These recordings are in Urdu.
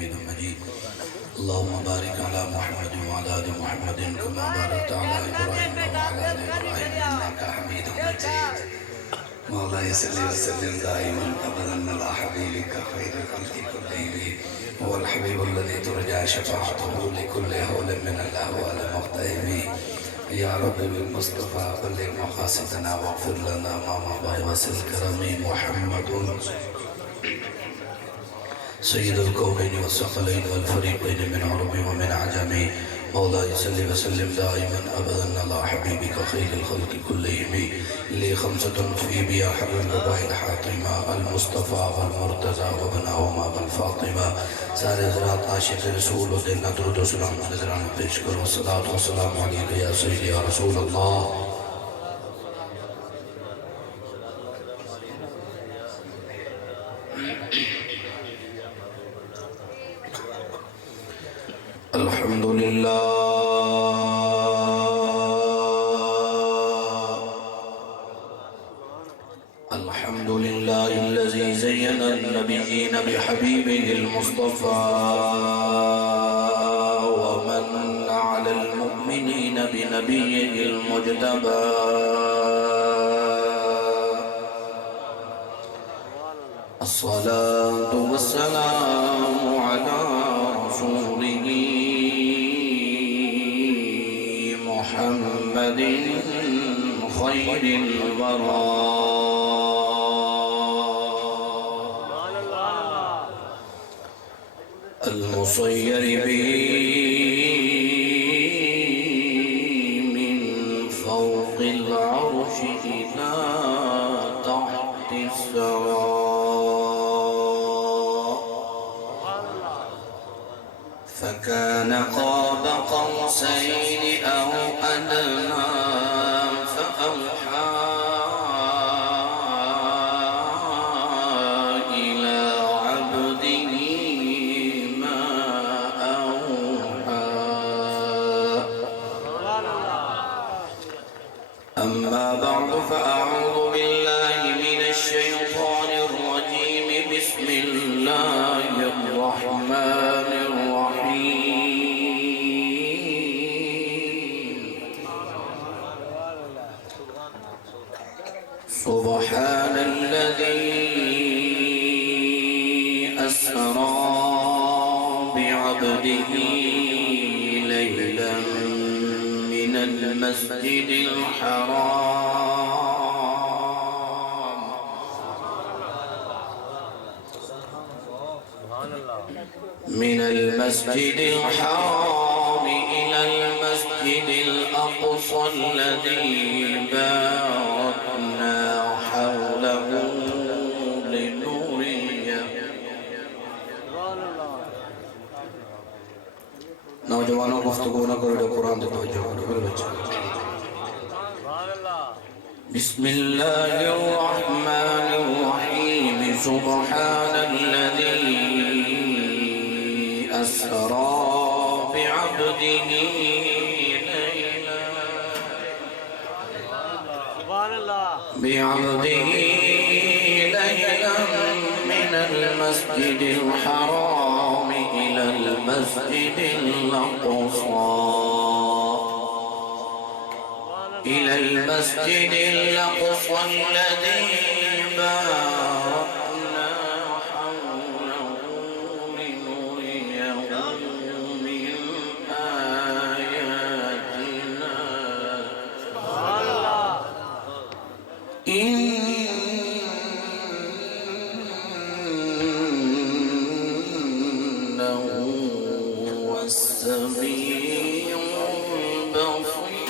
حميد مجيد اللهم بارك على محمد وعلى آل محمد كما باركت على إبراهيم وعلى آل إبراهيم إنك حميد مجيد مولاي صل وسلم دائما أبدا على حبيبك خير الخلق كلهم هو الحبيب الذي ترجى شفاعته لكل هول من الأهوال مقتهم يا رب بالمصطفى بلغ مقاصدنا واغفر لنا ما مضى وسل كرمي محمد سيد الكونين والثقلين والفريقين من عرب ومن عجم مولاي صل وسلم دائما ابدا على حبيبك خير الخلق كلهم لي خمسة في بيا حر الرباء الحاطمة المصطفى والمرتضى وابنهما بالفاطمة سارے حضرات عاشق رسول و دل درود و سلام نظران پیش کرو صلاۃ و سلام علیک یا سیدی یا رسول اللہ الحمد لله الحمد لله الذي زين النبيين بحبيبه المصطفى ومن على المؤمنين بنبيه المجتبى الصلاة والسلام على رسوله محمد خير الورى المصير به من فوق العرش إلى تحت الثرى فكان قاب قوسين أو أدنى فأوحى إلى عبده ما أوحى أما بعد فأعوذ بالله من الشيطان الرجيم بسم الله الرحمن سبحان الذي أسرى بعبده ليلا من المسجد الحرام من المسجد الحرام إلى المسجد الأقصى الذي باركنا حوله لنريه نوجوانوں گفتگو نہ کرو قرآن دے توجہ کرو میرے بچے بسم الله الرحمن الرحيم سبحان الذي أسرى بعبده ليلا من المسجد الحرام إلى المسجد الأقصى الذي باركنا حوله لنريه من آياتنا إنه هو السميع البصير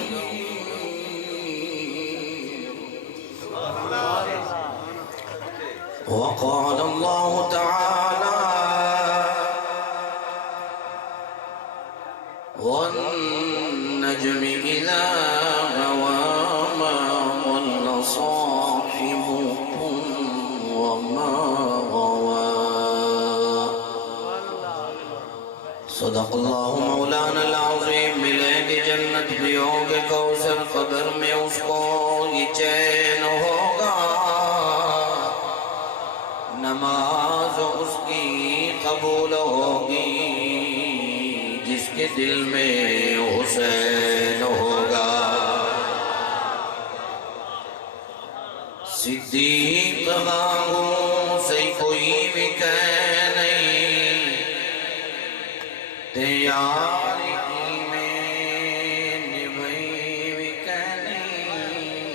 وقال الله تعالى والنجم إذا هوى ما ضل صاحبكم وما غوى صدق الله مولانا العظيم ملے گی جنت بھی ہوگے کوثر قبر میں اس کو یہ چین ہوگا نماز اس کی قبول ہوگی دل میں حسین ہوگا صدیق مانگوں سے کوئی بھی کہہ نہیں تیاری میں نبھائی بھی کہہ نہیں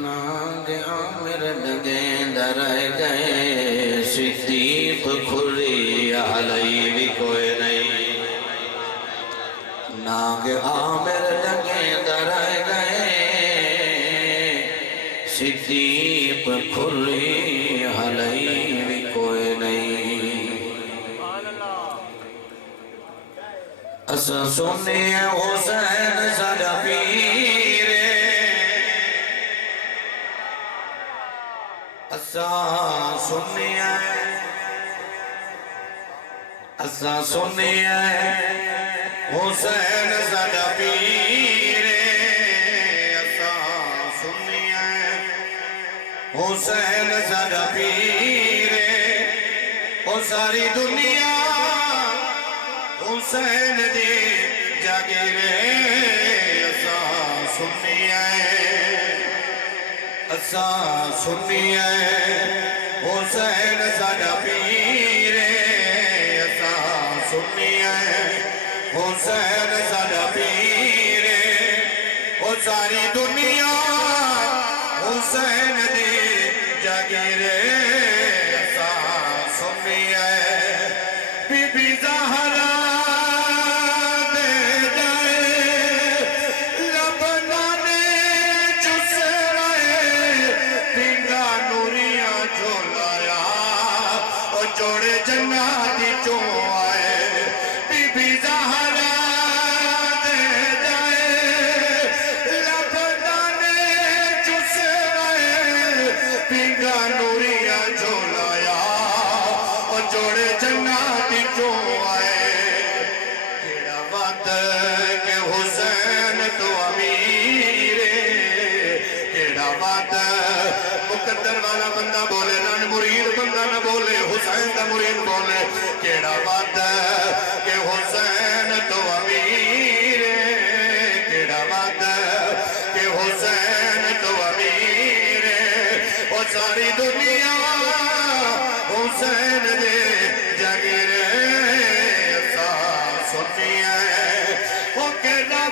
ناگ عامر لگیں در گئے صدیق کھلی علی بھی کوئی نہیں ناگ عامر لگیں در گئے صدیق کھلی علی بھی کوئی نہیں اسا سنی حسین ساڈا پیر اسا سنی حسین ساڈا پیر اسا سنی حسین ساڈا پیر او ساری دنیا حسین دی جاگیر اسا سنی حسین ساڈا پیر اسا سنی حسین ساڈا پیر او ساری دنیا حسین دی جاگیر اسا سنی بی بی زہرا جوڑے جناتی جو آئے بی بی زہرا دے جائے لبدانے چس رہے پینگا نوریاں جھولایا اور جوڑے جناتی جو آئے کیڑا بات کہ حسین تو امیر کیڑا بات مقدر والا بندہ بولے نہ مرید بندہ نہ بولے حسین کا مرید بولے کیڑا بات کہ حسین تو امیر کیڑا بات کہ حسین تو امیر وہ ساری دنیا حسین دے جاگیر اسا سنی وہ کیڑا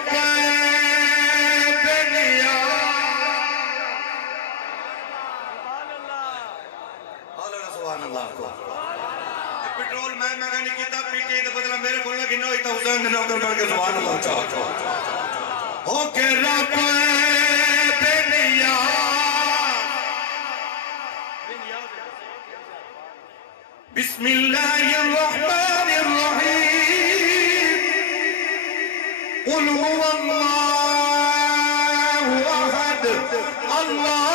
پیٹرول میں نہیں کیتا پیٹی تو بدلا میرے کو لگی نہ ہوئی تو حسین نے نوکر بن کے سبحان اللہ چاہتا ہو کہ رب بنیا بسم اللہ الرحمن الرحیم قل هو اللہ احد اللہ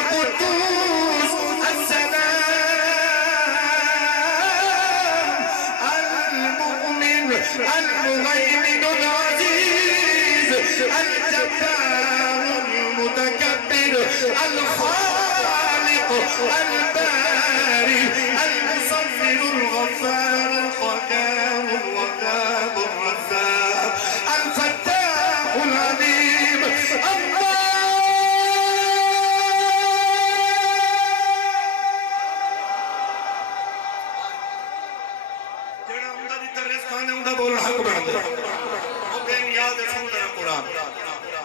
القدوس السلام المؤمن المهيمن العزيز الجبار المتكبر الخالق الباري المصور الغفار القدام الوهاب الرزاق الفتاح العليم الله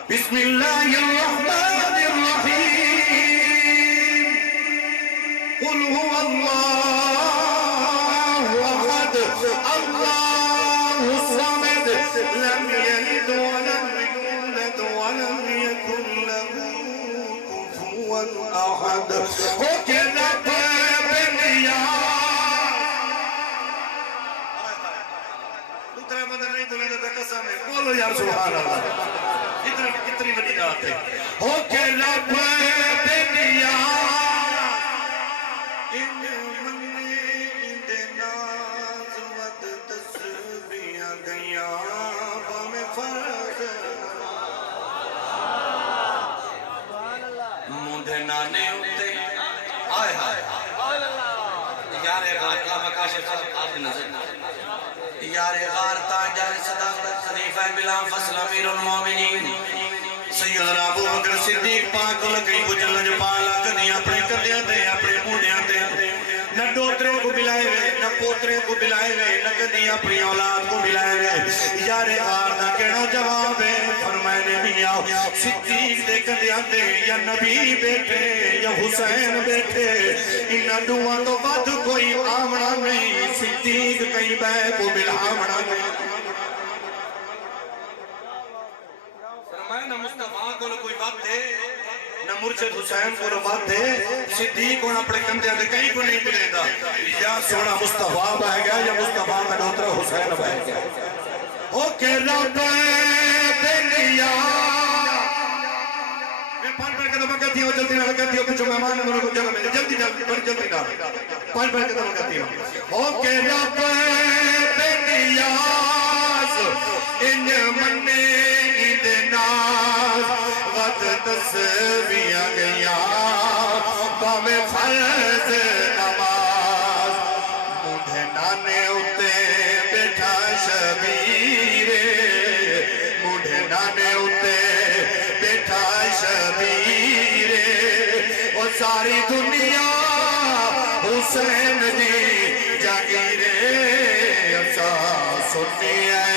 بسم اللہ الرحمن الرحیم قل هو اللہ احد اللہ الصمد لم یلد ولم یولد ولم یکن له کفوا احد ہو کے رب بولو یار سبحان اللہ. اتنی بڑی رات ہے. ہو کے رب دے دیا ان منی دے ناز ود تسبیحاں گئیاں بامے فرض مونڈے نانے اتے آئے ہائے یار غار کلام کاشف صاحب آپ نظر یار غار تاجہ صداقت خلیفہ بلا فصل امیر المومنین سیدنا ابو بکر صدیق پاک کو لکڑی بجل جو پالا کنی اپنے کردیاں دے اپنے مونڈیاں دے نہ ڈوترے کو بلائے ہوئے نہ پوترے کو بلائے ہوئے نہ کدی اپنی اولاد کو بلائے ہوئے یار غار دا کہنا جواب ہے فرمائے نے میاں صدیق دے کردیاں دے یا نبی بیٹھے یا حسین بیٹھے انہا دعا تو بات کوئی آمنا نہیں صدیق کہیں بے کو بلامنا نہیں فرمائے نہ مصطفیٰ کو کوئی بات ہے نہ مرشد حسین کو بات ہے صدیق کو اپنے کندھے دے کہیں کو نہیں ملے گا یا سونا مصطفیٰ بہ گیا یا مصطفیٰ کا دوترا حسین بہ گیا او کہ رب دنیا میں پانچ بار قدم کرتی ہوں جلدی نہ کرتی ہوں کچھ مہمان نے کو جگہ میں جلدی جلدی نہ پانچ بار قدم کرتی ہوں او کہ رب دنیا ان منی تسبیحاں گئیاں بامے فرض نماز مونڈے نانے اتے بیٹھا شبیر مونڈے نانے اتے بیٹھا شبیر وہ ساری دنیا حسین دی جاگیر ایسا سنی ہے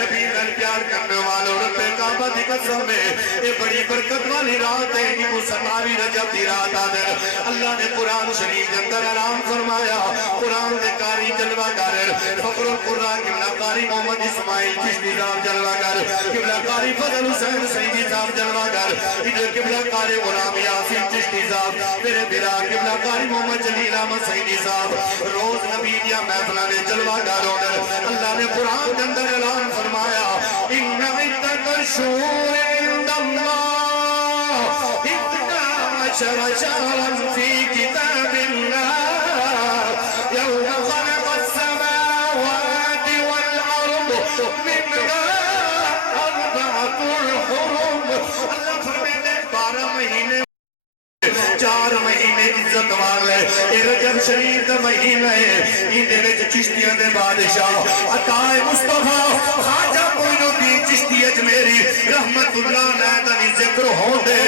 نبی نال پیار کرنے والوں رب کعبہ دی قسم ہے یہ بڑی برکت والی رات ہے یہ مسلمانی رجب دی رات آدھر اللہ نے قرآن شریف کے اندر اعلان فرمایا قرآن دے قاری جلوہ گر فقر القرآن قبلہ قاری محمد اسماعیل چشتی صاحب جلوہ گر قبلہ قاری فضل حسین سیدی صاحب جلوہ گر ادھر قبلہ قاری غلام یاسین چشتی صاحب میرے برا قبلہ قاری محمد جلیل احمد سیدی صاحب روز نبی دیا محفلہ نے جلوہ گر اللہ نے قرآن کے اندر اعلان فرمایا ان عدت الشہور عند اللہ اثنا عشر شهرا في كتاب الله يوم خلق السماوات والأرض منها أربعة حرم اللہ فرمائے 12 مہینے 4 مہینے عزت والے اے رجب شریف دا مہینہ ہے ان دے وچ چشتیاں دے بادشاہ عطائے مصطفیٰ خواجہ معین الدین چشتی اجمیری رحمت اللہ علیہ دا ذکر ہوندے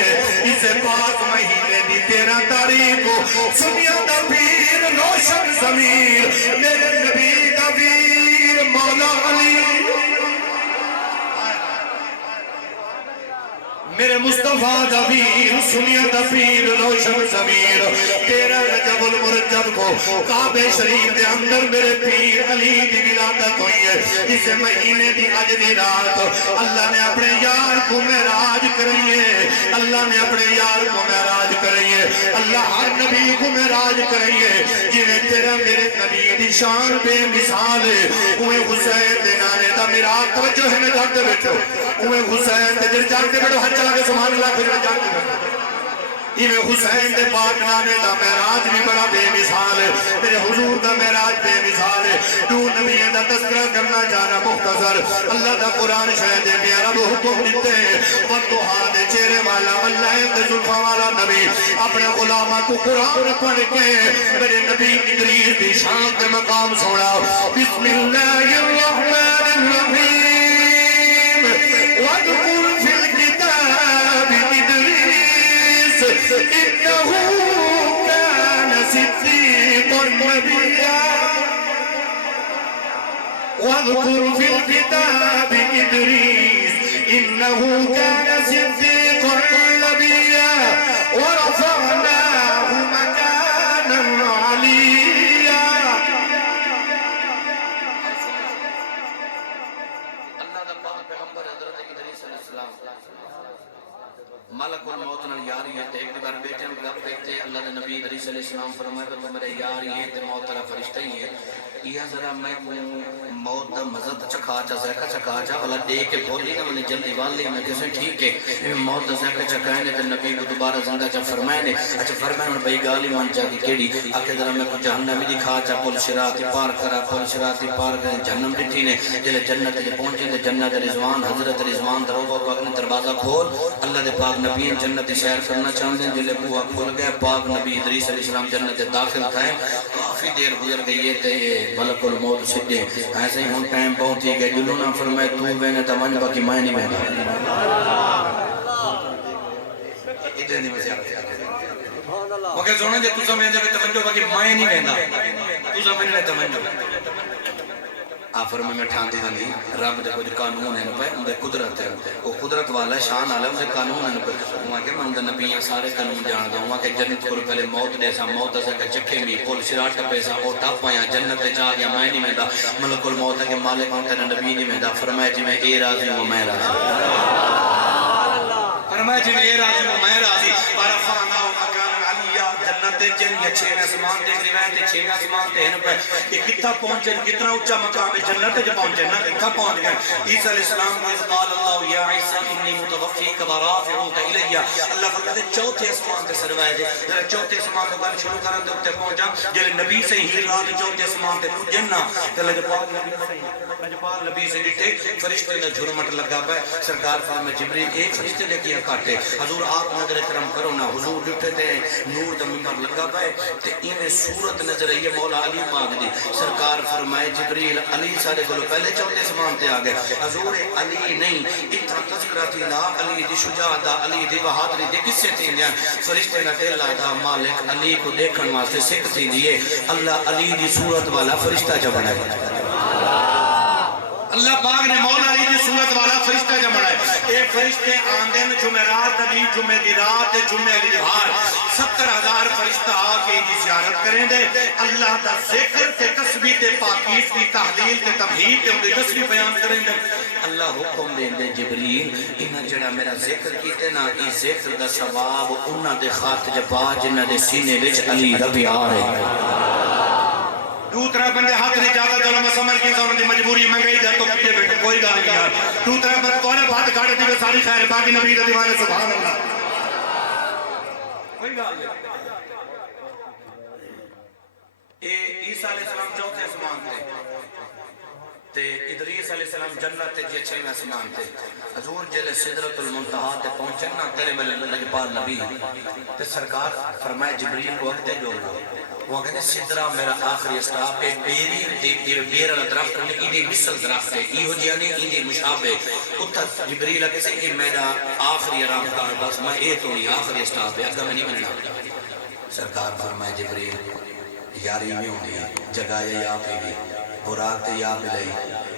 اس پاک مہینے دی 13 تاریخ کو سنیا دا پیر روشن ضمیر میرے نبی دا پیر مولا علی میرے مصطفیٰ دا پیر سنیا دا پیر روشن ضمیر 13 رجب المرجب کو کعبہ شریف دے اندر میرے پیر علی دی ولادت ہوئی ہے اس مہینے دی آج دی رات اللہ نے اپنے یار کو معراج کرائی ہے اللہ نے اپنے یار کو معراج کرائی ہے اللہ ہر نبی کو معراج کرائی ہے جنہیں تیرا میرے نبی دی شان بے مثال ہے اوہ حسین دے نانے دا معراج توجہ ہے میں جاتے بیٹھو اوہ حسین دے جر جاتے بیٹھو حج چلا کے سبحان اللہ پھر جاتے بیٹھو ایویں حسین دے پاک نانے دا معراج بھی بڑا بے مثال ہے میرے حضور دا معراج بے مثال ہے تو نبیوں دا تذکرہ کرنا جانا مختصر اللہ دا قرآن شاید پیارا وہ حکم دیتے ہیں والضحیٰ دے چہرے والا واللیل دے زلفاں والا نبی اپنے غلامہ کو قرآن پڑھ کے میرے نبی ادریس دی شان کے مقام سوڑا بسم اللہ الرحمن الرحیم واذکر فی الکتاب ادریس انہو کان صدیقا نبیا واذکر فی الکتاب ادریس انہو کان صدیقا نبیا ورفعناہ مکانا علیا اللہ دا پاک پیغمبر حضرت ادریس علیہ السلام ملک الموت نال یاری ہے ایک بار بیٹے میں گپ دیکھتے اللہ نے نبی ادریس علیہ السلام فرمایا کہ میرے یار یہ تے موت والا فرشتہ ہی ہے یہ ذرا میں موت دا مزہ چکھا چا ذائقہ چکھا چا اللہ دے کے بولی نا میں جلدی والی میں کسے ٹھیک ہے موت دا ذائقہ چکھائے نے تے نبی کو دوبارہ زندہ چا فرمائے نے اچھا فرمائے نے بھئی گالی مان چا کی کیڑی آکے ذرا میں کو جہنمی دکھا چا پل شراتی پار کرا پل شراتی پار کرا جہنم ڈٹھی نے جلے جنت دے پہنچے نے جنت رضوان حضرت رضوان دروگا پاک نے دروازہ کھول اللہ دے پاک نبی جنت دی سیر کرنا چاہتے ہیں جلے بوہا کھول گئے پاک نبی ادریس علیہ السلام جنت دے داخل تھے کافی دیر گزر گئی ہے تے ملک الموت سجے ایسے ہی ہون ٹائم پہنچی گئے جلو نہ فرمائے تو بہنے تمہیں باقی میں نہیں بہنا ادھر نہیں میں زیادہ وقت سونا جب تو سمجھے میں توجہ باقی میں نہیں بہنا تو سمجھنے توجہ آفر میں ٹھانتی تھا نہیں رب دے کچھ قانون ہے پہ ان دے قدرت ہے وہ قدرت والا شان والا ان دے قانون ہے پہ وہاں کہ میں ان دے نبیاں سارے قانون جان دا وہاں کہ جنت کو پہلے موت دے سا موت سے کہ چکھے میں پول سراٹ کا پیسا اور ٹاپ پایا جنت دے چاہ گیا میں نہیں میں دا ملک الموت ہے کہ مالک ہوں تیرا نبی نہیں میں دا فرمائے جی میں اے راضی ہوں میں راضی فرمائے جی میں اے راضی ہوں میں راضی پارفانا ہوں مکان علیہ جنت دے جن یا چھویں اسمان دے روایت ہے چھویں اسمان دے ہیں پہ کہ کتنا پہنچے کتنا اونچا مقام ہے جنت جو پہنچے نا کتنا پہنچ گئے عیسیٰ علیہ السلام نے قال اللہ یا عیسیٰ انی متوفیک و رافعوک الیہ اللہ فرماتے ہیں چوتھے اسمان تے سروائے جے ذرا چوتھے اسمان تے بات شروع کرن دے اوپر پہنچا جے نبی سے ہی رات چوتھے اسمان تے پہنچنا تے لج پاک نبی سے لج پاک نبی سے ڈٹھے فرشتے نے جھرمٹ لگا پے سرکار فرمائے جبریل ایک فرشتے نے کیا کاٹے حضور آپ نظر کرم کرو نا حضور ڈٹھے تے نور دا منبر لگا پے تے انہیں صورت نظر آئی مولا علی پاک دی سرکار فرمائے جبریل علی سارے گلو پہلے چوتھے اسمان تے آگئے حضور علی نہیں اتنا تذکرہ تھی لا علی دی شجاعت علی دی بہادری دی کس سے تھی دیان فرشتے نے دل آدھا مالک علی کو دیکھن واسطے سکھ تھی دیئے اللہ علی دی صورت والا فرشتہ جب بنائے اللہ پاک نے مولا علی دی صورت والا فرشتہ جب بنائے ایک فرشتے آندن جمعرات علی جمعہ دی رات جمعہ دی بہار 70,000 فرشتہ آکے دی زیارت کریں دے اللہ دا ذکر تے تسبیح تے پاکیز کی تحلیل تے تمہید تے ان دے تسبیح بیان کریں دے اللہ حکم دیں دے جبریل انہا جڑا میرا ذکر کیتے نا ای ذکر دا ثواب انہا دے خات جبا جنہ دے سینے وچ علی ربی آرے دوسرا بندے ہاتھ نہیں جاتا جو میں سمجھ کی سمجھ دی مجبوری میں گئی جائے تو پیچھے بیٹھے کوئی گا نہیں یار دوسرا بندے کونے بات گاڑے دیوے ساری خیر باقی نبی دے دیوانے سبحان اللہ کوئی گا نہیں عیسیٰ علیہ السلام چوتھے اسمان تھے تے ادریس علیہ السلام جنت تے جے چھویں اسمان تے حضور جلے سدرۃ المنتہا تے پہنچے نا تیرے میں لجپال نبی تے سرکار فرمائے جبریل کو وقت جو وہ کہتے سدرہ میرا آخری اسٹاپ ہے بیری بیرہ درخت نے ایدی مثل درخت ہے ایہو جیانی ایدی مشابہ اتر جبریل کہتے ہیں یہ میرا آخری آرام کا ہے بس میں اے تو نہیں آخری اسٹاپ ہے اگر میں نہیں مننا سرکار فرمائے جبریل یاری میں ہوں گی جگہ یا پہ بھی براق تے یا پہ لئی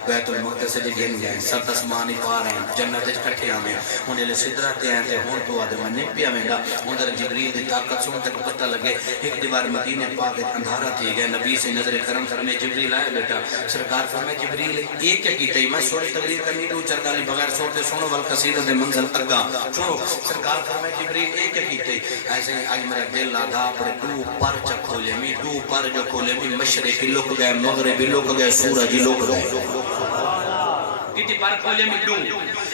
بیت المقدس سے گھن گئے سب اسمانی پار ہیں جنت اکٹھے آمیں ہوں جلے صدرہ تے ہیں تے ہون تو آدھے من پیا میں گا ہوں در جبریل دی طاقت سن تک پتہ لگے ایک دیوار مدینہ پاک اندھارا تھی گئے نبی سے نظر کرم فرمے جبریل آئے بیٹا سرکار فرمے جبریل ایک کیا کیتے ہی میں سوری تقریر کرنی دو چرگالی بغیر سوڑتے سنو والقصیدہ دے منزل اگا سنو سرکار فرمے جبریل ایک کیا کیتے ایسے ہی آج میرا دل آدھا پر دو پر چک کھولے می دو پر جو کھولے می مشرقی لک گئے مغربی لک گئے سورجی لک گئے کتی پر کھولے میں دو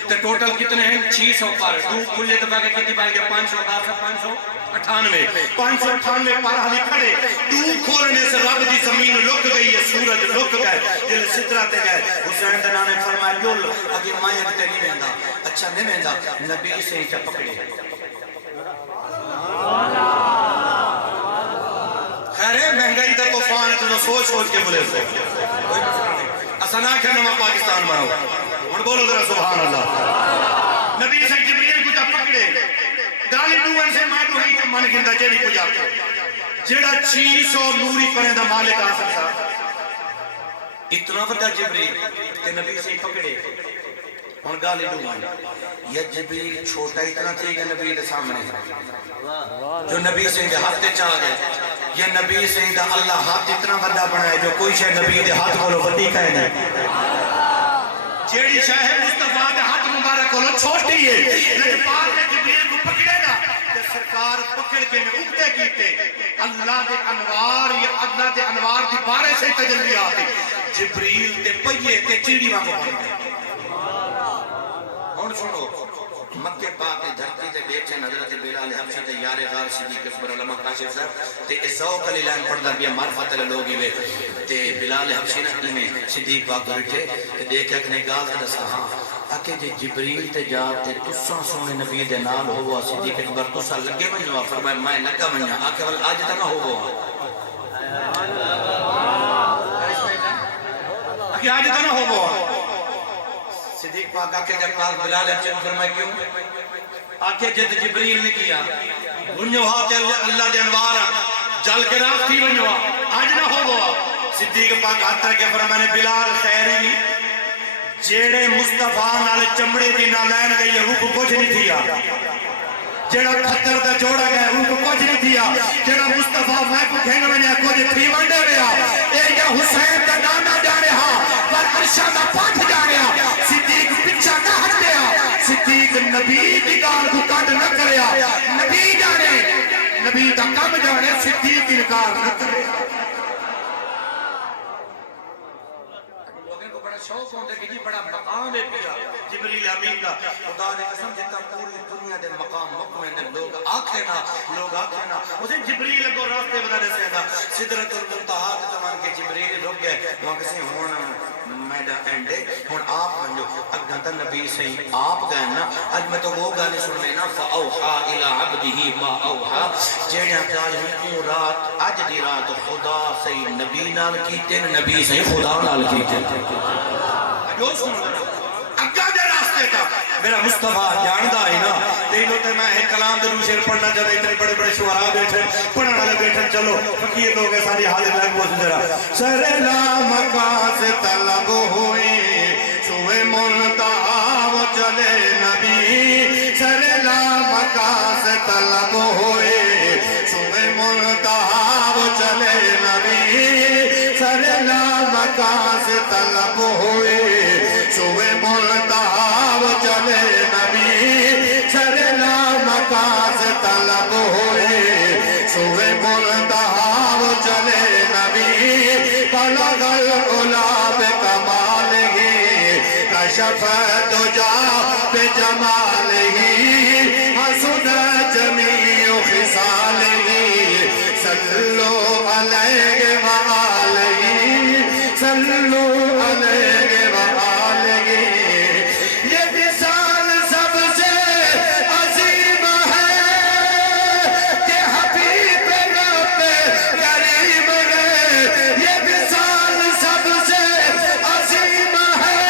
تو ٹوٹل کتنے ہیں 600 پر دو کھلے تو باقی کتی پائے گے 598 پر حالی کھڑے دو کھولنے سے رب دی زمین لک گئی ہے سورج لک گئے جل سترہ تے گئے حسین دنہ نے فرمایا جل اگر مائیں اگتے نہیں مہندہ اچھا نہیں مہندہ نبی سے ہی جا پکڑے خیرے مہنگائی دا طوفان ہے تو سوچ سوچ کے بولے سے اسنا کیا نمہ پاکستان بناؤ ان بولو ذرا سبحان اللہ نبی سے جبریل کو جب پکڑے گالی دوان سے ماں دوہی تو من گندہ جیڑی کو جاتا جیڑا 600 نوری پریں دا مالک آ سکتا اتنا وڈا جبریل کہ نبی سے پکڑے ان گالی دوان یہ جبریل چھوٹا اتنا تھی کہ نبی دے سامنے جو نبی سے ہاتھ چاہ گئے یہ نبی سے اللہ ہاتھ اتنا بڑا بنائے جو کوئی شاہ نبی دے ہاتھ بولو بڑی کہے نہیں جیڑی شاہ مصطفیٰ دے ہاتھ مبارک بولو چھوٹی ہے لیکن پار میں جبریل کو پکڑے گا کہ سرکار پکڑ کے میں اگتے کیتے اللہ دے انوار یا اللہ دے انوار دی بارے سے تجلیات جبریل تے پہیے تے چیڑی وانگو بن اور سنو مکہ پاک دی دھرتی تے بیٹھے حضرت بلال حبشی تے یار غار صدیق اکبر علامہ کاشف صاحب تے ذوق علی لائن پڑھدا بیا معرفت والے لوگ ہی تے بلال حبشی نا ایویں صدیق پاک بیٹھے تے دیکھیا کہ نے گال تے دسا ہاں آکے جے جبریل تے جا تے تساں سونے نبی دے نال ہووا صدیق اکبر تساں لگے منوا فرمایا میں لگا منیا آکے ول اج تک ہووا آکے اج تک ہووا صدیق پاک آکے جب پاک بلال حبشی فرمایا کیوں آکے جد جبریل نے کیا ونجو ہاتھ اللہ دے انوار جل کے راہ تھی ونجو آج نہ ہو گوا صدیق پاک آتا کہ فرمانے بلال خیری جیڑے مصطفیٰ نال چمڑے دی نہ لین گئی ہے وہ کچھ نہیں تھیا جیڑا کھتر دا جوڑا گیا وہ کچھ نہیں تھیا جیڑا مصطفیٰ میں کو کھینگ میں جا کچھ تھی ونڈے گیا اے یا حسین دا نانا جانے ہاں پر عرشہ دا پاٹھ جانے ہاں صدیق پچھا نہ ہٹ گیا صدیق نبی دی گال کو کٹ نہ کریا نبی جانے نبی دا کم جانے صدیق انکار نہ کرے لوگوں کو بڑا شوق ہوندے کہ جی بڑا مقام ہے پیا جبریل امین دا خدا نے قسم جتا پوری دنیا دے مقام مقامے دے لوگ آکھے نا اسے جبریل کو راستے بتانے سے دا سدرۃ المنتہا تے تمان کے جبریل رک گئے وہاں کسی ہون میڈا اینڈے ہون آپ منجو اگاں تے نبی صحیح آپ گئے نا اج میں تو وہ گانے سن لینا فاوحا الی عبدہ ما اوحا جیڑیاں پیار ہوں رات اج دی رات خدا صحیح نبی نال کیتے نبی صحیح خدا نال کیتے جو سن اگاں دے راستے تا میرا مصطفیٰ جاندہ ہی نا تینوں تے میں ایک کلام درو شیر پڑھنا جب اتنے بڑے بڑے شعراء بیٹھے پڑھنے والے بیٹھے چلو فقیر لوگ ساری حاضر لگ وہ ذرا سر لا مکاس طلب ہوئی سوئے منتہا وہ چلے نبی سر لا مکاس طلب ہوئی سوئے منتہا وہ چلے نبی سر لا مکاس طلب ہوئی سوئے منتہا وہ چلے نبی سر لا مکاس طلب ہوئے سوئے منتہا وہ چلے نبی بلغ العلا بکمالہ کشف دجا بجمالہ حسن جمیع خصالہ صلو علیہ وآلہ صلو علیہ وآلہ یہ مثال سب سے عظیم ہے کہ حبیب رب کریم ہے یہ مثال سب سے عظیم ہے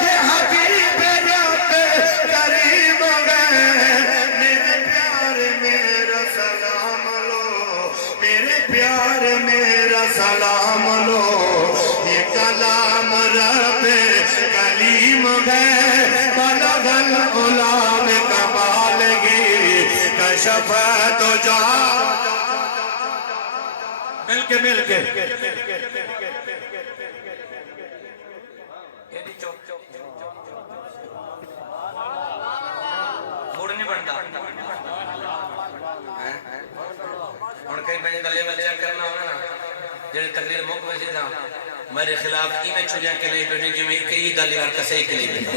کہ حبیب رب کریم ہے میرے پیار میرا سلام لو میرے پیار میرا سلام لو یہ کلام رب کلیم ہے بلغ العلا بکمالہ کشف دجا مل کے موڑ نہیں بنتا اور کئی بجے کا لیول چیک کرنا ہونا نا جڑے تقریر موقع میں سے تھا میرے خلاف ای میں چھوڑیاں کے لئے بیٹھے جو میں کئی دلیوار کا صحیح کے لئے بیٹھے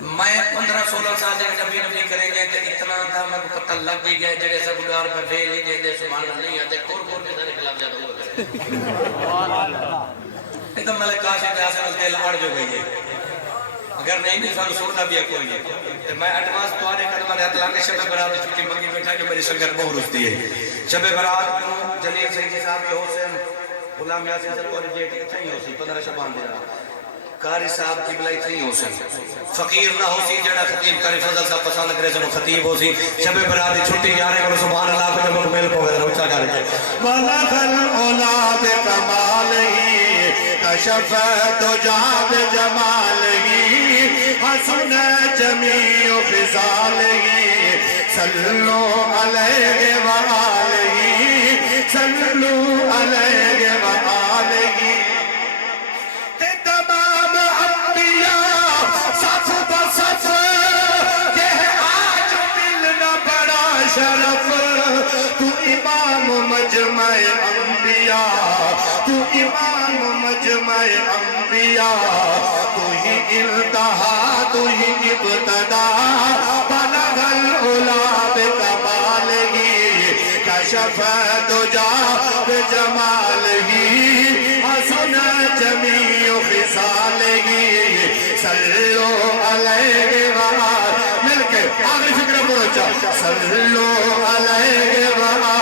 میں 15-16 سال جب نبی کریں گے کہ اتنا تھا میں کو پتہ لگ بھی گیا جڑے سب گار پر فیل ہی جے دے سبحان اللہ نہیں آتے کور کے سارے خلاف جاتا ہوا کرے ایک دم ملک کاشی کے آسان تیل اڑ جو گئی ہے اگر نہیں سانو سننا بھی ہے کوئی ہے میں اٹماس توارے قدمہ رہتا لانے شب برات چھوٹی منگی بیٹھا جو میری سنگر بہت رستی ہے شب برات جلیل سیدی صاحب کے حسین غلام یاسین سر کوری جیٹ اتھا ہی ہو سی 15 شبان دے رہا قاری صاحب کی بلائی اتھا ہی ہو سی فقیر نہ ہو سی جڑا خطیب قاری فضل صاحب پسند کرے سنو خطیب ہو سی شب برات چھوٹی جانے کو سبحان اللہ کو جب میل کو روچا کر کے بلغ العلا بکمالہ کشف دجا بجمالہ حسن جمیع خصالہ صلو علیہ وآلہ صلو علیہ وآلہ تے تمام انبیاء صف بصف کہ آج ملنا بڑا شرف تو امام مجمع انبیاء، تو ہی انتہا تو ہی ابتدا، بلغ العلا بکمالہ کشف الدجا بجمالہ حسن جمیع خصالہ صلو علیہ وآلہ، مل کے آخری فکر پڑھو چاہ، صلو علیہ وآلہ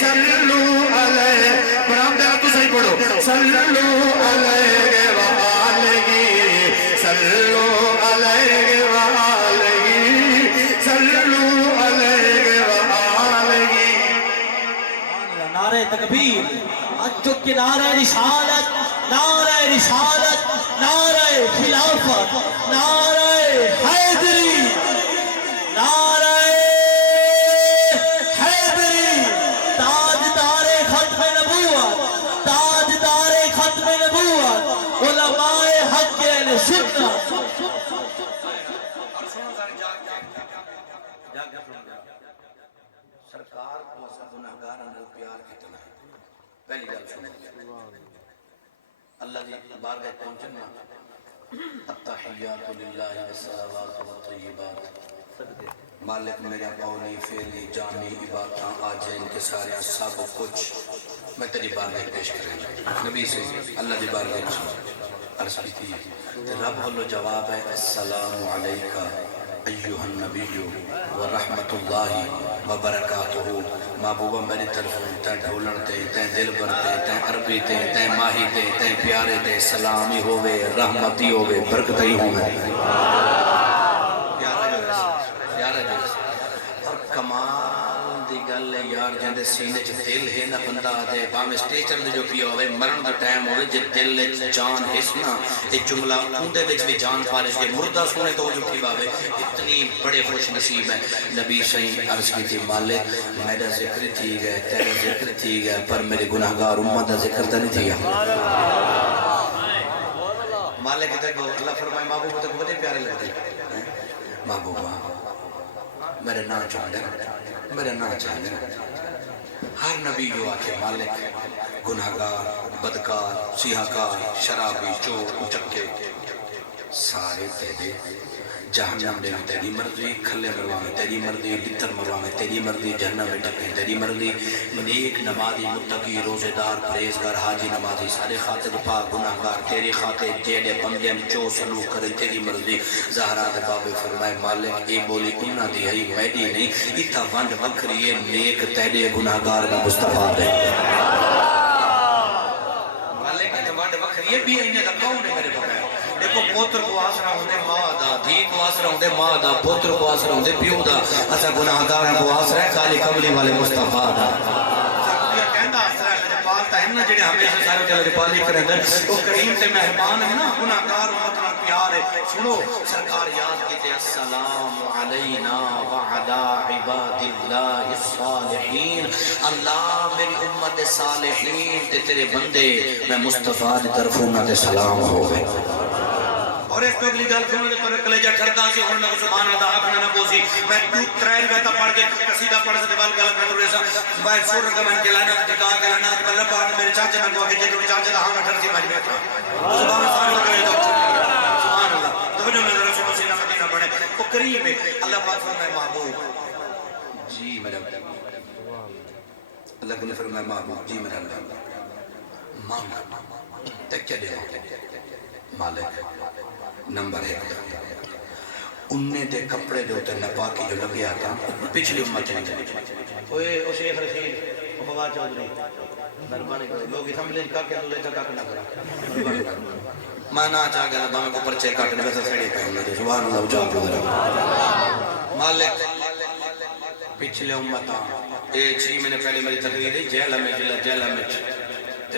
صلو علیہ، برام دے تو صحیح پڑھو، صلو علیہ وآلہ صلو علیہ وآلہ صلو علیہ وآلہ۔ نعرہ تکبیر، اچھو کے نعرہ رسالت، نعرہ رسالت، نعرہ خلافت، نعرہ حیدری، نعرہ حیدری، تاجدار ختم نبوت، تاجدار ختم نبوت، علماء حق اہل سنت۔ سرکار کو اسا گناہگار اندر پیار کتنا ہے، پہلی گل سنو، اللہ دی بارگاہ پہنچنا، التحیات للہ والصلوات والطیبات، مالک میرے قولی فعلی جانی عبادتاں آج ان کے سارے سب کچھ میں تیری بارگاہ پیش کریں گا۔ نبی سے اللہ دی بارگاہ عرض کی تھی، رب اللہ جواب ہے السلام علیکہ ایوہ النبی ورحمت اللہ وبرکاتہ۔ محبوبہ میری طرف تین ڈھولن تے، تین دل بر تے، تین عربی تے، تین ماہی تے، تین پیارے تے، سلامی ہوئے، رحمتی ہوئے، برکتی ہوئے، پیارے جو اور کمال دی گل ہے یار، جندے سینے چ دل ہے نا بندہ دے باہمیں سٹیچر دے جو پیا ہوئے، مرن دا ٹائم ہوئے، جے دل جان حسنا ایک جملہ اندے وچ بھی جان پارش کے مردہ سونے تو جو پھی باوے، اتنی بڑے خوش نصیب ہیں۔ نبی صحیح عرض کی تھی، مالک میرا ذکر تھی گئے، تیرا ذکر تھی گئے، پر میرے گناہگار امت دا ذکر تا نہیں تھی گیا۔ مالک دیکھو اللہ فرمائے محبوب تک بڑے پیارے لگتے ہیں، محبوبہ میرے نام چاہنے، میرے نام چاہنے، ہر نبی جو آکے مالک گناہگار، بدکار، سیاہکار، شرابی، چور، اچکے سارے تیرے جہنم میں تیری مرضی، کھلے مروا میں تیری مرضی، لتر مروا میں تیری مرضی، جہنم میں ٹکے تیری مرضی، نیک نمازی متقی روزے دار پریزگار حاجی نمازی سارے خاطر پاک گناہگار تیری خاطر جیڑے بندے ہم جو سلوک کرے تیری مرضی۔ زہرا دے بابے فرمائے مالک اے بولی انہاں دی ہے میڈی نہیں، اتھا ونڈ وکری ہے نیک تیرے گناہگار کا مصطفیٰ دے۔ مالک ونڈ وکری ہے بھی انہیں دا کون ہے میرے بابے؟ دیکھو پوتر کو آسرا ہوندے ماں دا، دھی کو آسرا ہوندے ماں دا، پوتر کو آسرا ہوندے پیو دا، اسا گناہگار کو آسرا ہے کالی کملی والے مصطفیٰ دا۔ سرکویا کہندہ آسرا ہے میرے پاس تا ہمنا جڑے ہمیشہ سارے جلد پالی کریں در وہ کریم تے مہربان ہے نا، گناہگار مطلع پیار ہے۔ سنو سرکار یاد کیتے السلام علینا وعلا عباد اللہ الصالحین، اللہ میری امت صالحین تے تیرے بندے میں مصطفیٰ دی طرف انہاں تے سلام ہوئے۔ اور ایک تو اگلی گل سنو دے پر کلیجہ ٹھردا سی ہن میں سبحان اللہ آکھنا نہ بوسی، میں تو ترائل گتا پڑھ کے قصیدہ پڑھ سے دیوال گل کر رہے سا باہر سور رکھا میں کلانا ٹکا کلانا اللہ پاک میرے چاچے میں کو کہ جے چاچے دا ہاں ٹھر سی ماج بیٹھا سبحان اللہ سبحان اللہ توجہ میں ذرا سنو سینہ مدینہ پڑھے وہ کریم ہے اللہ پاک فرمائے محبوب جی میرا اللہ نے فرمایا محبوب جی میرا اللہ مانگ تک کیا دے مالک نمبر 1 انہیں دے کپڑے دے ہوتے نپاکی جو لگیا تھا پچھلی امت چلی جائے اوہ شیخ رشید فواد چودھری دربانی کرو لوگ اسمبلی کا کہ دولے چکا کرنا کرا میں نہ چاہ گیا تھا میں کو پرچے کاٹنے ویسے سڑے پہ ہوں گے سبحان اللہ جاؤ پہ مالک پچھلے امتاں 6 مہینے پہلے میری تقریر ہے جیلہ میں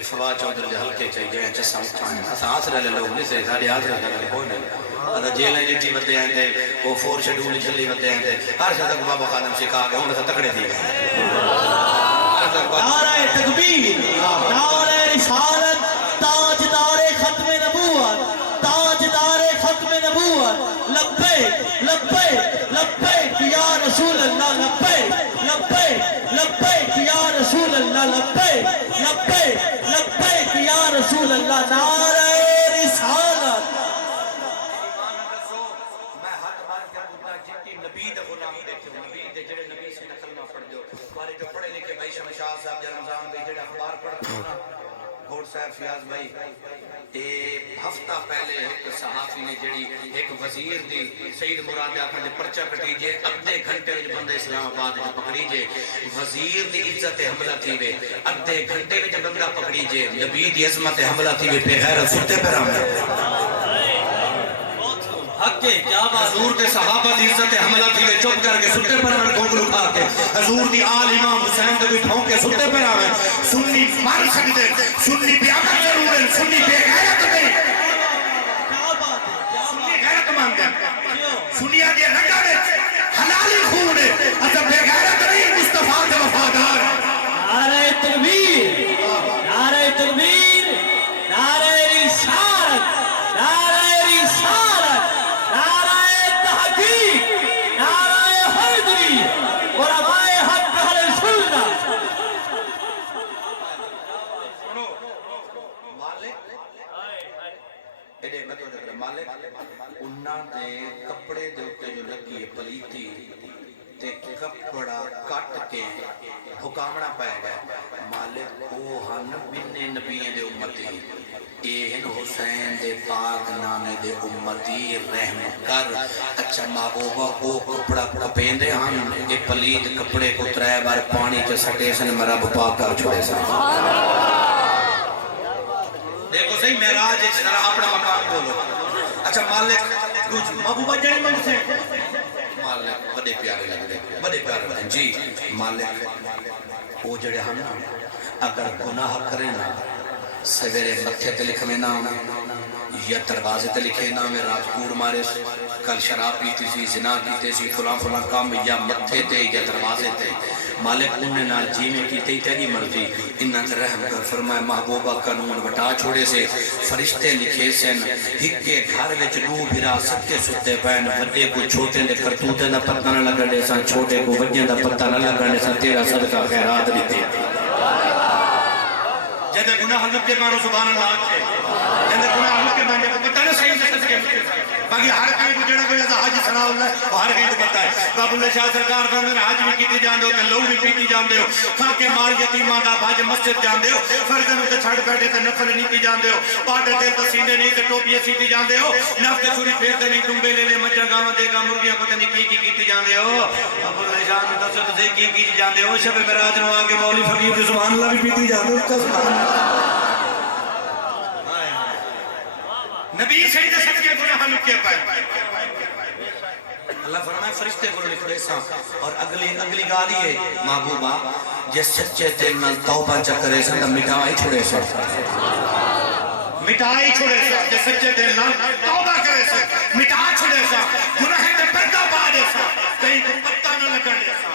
فواد چودھری دے حلقے چاہیے گئے چسا اٹھائیں اسا آسرے لے لوگ نہیں سے ساڑھے آسرے لے کوئی نہیں ادا جیلیں جٹی بتے ہیں تھے وہ فور شیڈول چلی بتے ہیں تھے ہر شدہ کو بابا خادم سکھا گئے انہیں سے تکڑے دی گئے نعرہ تکبیر، نعرہ رسالت، تاجدار ختم نبوت، تاجدار ختم نبوت، لبیک لبیک لبیک یا رسول اللہ، لبیک لبیک لبیک یا رسول اللہ، لبیک لبیک لبیک لبیک یا رسول اللہ نعرہ رسالت میں ہاتھ مار کے پوچھنا جتنی نبی دے غلام دیکھو نبی دے جڑے نبی سے نقل نہ پڑھ دیو ہمارے جو پڑھے لکھے بھائی شمشاد صاحب یا رمضان بھائی جڑے اخبار پڑھتے ہو نا گھوڑ صاحب فیاض بھائی ہفتہ پہلے ایک صحافی نے جڑی ایک وزیر دی سید مراد آخر دے پرچہ کٹی جے ادھے گھنٹے وچ بندے اسلام آباد وچ پکڑی جے وزیر دی عزت حملہ تھی وے ادھے گھنٹے وچ بندہ پکڑی جے نبی دی عظمت حملہ تھی وے بے غیرت ستے پیرا میں حق ہے کیا بات حضور دے صحابہ دی عزت حملہ تھی وے چپ کر کے ستے پیرا میں گھونگلو کھا کے حضور دی آل امام حسین دے بھی ٹھونک کے ستے پیرا میں سنی مار سکتے سنی بیعت ضرور ہے سنی بے غیرت نہیں سنی غیرت مانتے ہیں سنیا دی رگا دے حلالی خون ہے اچھا بے غیرت نہیں مصطفیٰ کے وفادار نعرہ تکبیر نعرہ تکبیر نعرہ رسالت نعرہ رسالت نعرہ تحقیق نعرہ حیدری علماء حق اہل سنت مالک انہاں دے کپڑے دے اوتے جو لگی ہے پلیتی تے کپڑا کٹ کے حکامنا پائے گا مالک او ہن بنے نبییں دے امتی این حسین دے پاک نانے دے امتی رحم کر اچھا محبوبہ کو کپڑا کپیندے ہن اے پلیت کپڑے کو ترے بار پانی چ سٹے سن مرا بپا کر چھوڑے سن دیکھو صحیح معراج ایک ذرا اپنا مقام بولو اچھا مالک محبوبہ جڑی منگ سے مالک بڑے پیارے لگ دے بڑے پیارے لگ جی مالک وہ جڑے ہم اگر گناہ کریں نا سویرے متھے تے لکھویں نا یا دروازے تے لکھے نا میں رات کوڑ مارے کل شراب پیتی سی زنا کیتے سی فلاں فلاں کام یا متھے تے یا دروازے تے مالک انہیں نال جیویں کی تیری مرضی انہاں تے رحم کر فرمائے محبوبہ قانون وٹا چھوڑے سے فرشتے لکھے سن ہکے گھر وچ نو بھرا سکے ستے پین وڈے کو چھوٹے دے کرتوتے دا پتہ نہ لگنے سا چھوٹے کو وڈے دا پتہ نہ لگنے سا تیرا صدقہ خیرات دیتے جدے گناہ حلق کے مانو سبحان اللہ کے جدے گناہ حلق کے مانو پتہ نہ صحیح سے صدقے باقی ہر کہیں کو جڑا کوئی ایسا حاجی سنا اللہ ہے وہ ہر کہیں کو پتہ ہے باب اللہ شاہ سرکار فرماتے ہیں حج بھی کیتی جان دے ہو تے لو بھی پیتی جان دے ہو کھا کے مار یتیماں دا بھاج مسجد جان دے ہو فرضاں تے چھڑ بیٹھے تے نفل نہیں کی جان دے ہو پاٹے تے تسینے نہیں تے ٹوپیاں سیتی جان دے ہو نفس تے چھری پھیر تے نہیں ٹنبے لے لے مچھا گاواں دے گا مرغیاں پتہ نہیں کی کیتی جان دے ہو باب اللہ شاہ نے دسو تے کی جان دے ہو شب معراج نو آ کے مولوی فقیر دی سبحان اللہ بھی پیتی جان دے ہو سبحان اللہ نبی سید صدقے گناہ لکے پائے اللہ فرمائے فرشتے کو لکھ رہے سا اور اگلی گالی ہے محبوبہ جس سچے دل میں توبہ چکرے سا تو مٹائی چھوڑے سا مٹائی چھوڑے سا جس سچے دل میں توبہ کرے سا مٹائی چھوڑے سا گناہ تے پردہ پا دے سا کہیں کو پتہ نہ لگنے سا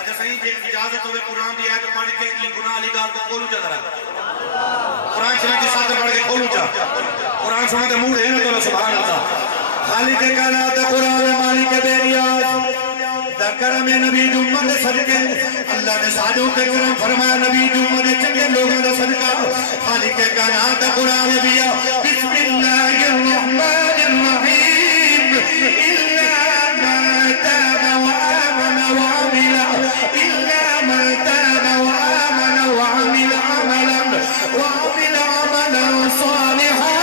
اچھا صحیح جی اجازت ہوئے قرآن دی آیت پڑھ کے یہ گناہ علی گال کو کھولو جا رہا قرآن سنے کے ساتھ پڑھ کے کھولو جا قرآن سنے تے موڑ ہے نا تو سبحان اللہ خالق کائنات قرآن مالک بے نیاز دا کرم نبی دی امت صدقے اللہ نے ساجو تے کرم فرمایا نبی دی امت چنگے لوگوں دا صدقہ خالق کائنات قرآن دیا بسم اللہ الرحمن الرحیم الا ما تاب وآمن وعمل الا ما تاب وآمن وعمل عملا صالحا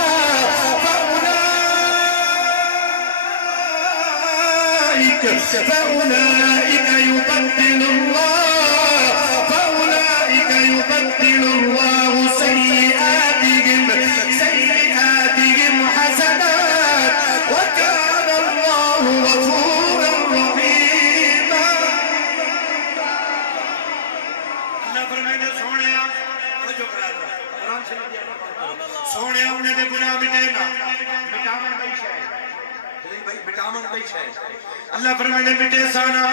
فأولئك يبدل الله سيئاتهم حسنات وكان الله غفورا رحيما اللہ فرمائے سونیا توجہ کرا قرآن سے سونیا انہیں دے گناہ مٹے نا مٹاون بیش ہے مٹاون بیش ہے اللہ فرمائے مٹے سانا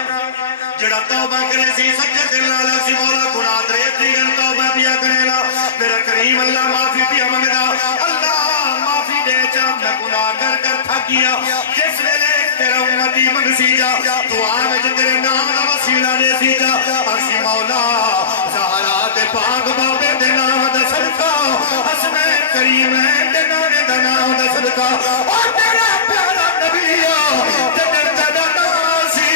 جڑا توبہ کرے سی سچے دل نال سی مولا گناہ درے تھی توبہ پیا کرے نا میرا کریم اللہ معافی پیا منگدا اللہ معافی دے چا میں گناہ کر تھک گیا جس ویلے تیرا امتی منگ سی جا دعا وچ تیرے نام دا وسیلہ دے سی جا اسی مولا زہرا دے پاک بابے دے نام دا صدقہ حسنین کریمین دے نانے دا نام دا صدقہ اور تیرا پیارا نبی جدر جدر ناسی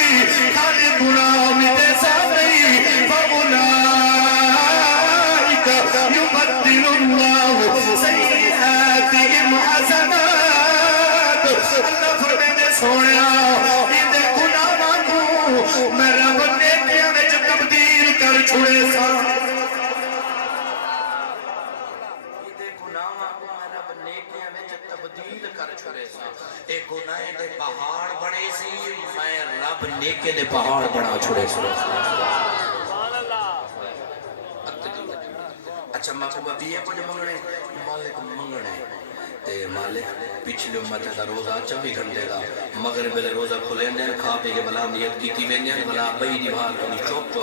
خالی گناہ مٹے سا نہیں فَأُولَئِكَ يُبَدِّلُ اللَّهُ سَيِّئَاتِهِمْ حَسَنَاتٍ اللہ فرمائے سوڑیا اندے گناہاں کو میں رب نیکیاں وچ تبدیل کر چھوڑے سا اندے گناہاں کو میں رب نیکیاں وچ تبدیل کر چھوڑے سا اے گناہ دے پہاڑ بڑے سی میں رب نیکے دے پہاڑ بڑا چھوڑے سا اچھا محبوبہ بھی ہے کچھ منگنے مالک منگنے تے مالک پچھلے امت دا روزہ 24 گھنٹے دا مغرب لے روزہ کھلے دین کھا پی کے بلا نیت کیتی ویندے بلا بئی دیوار کو چوپ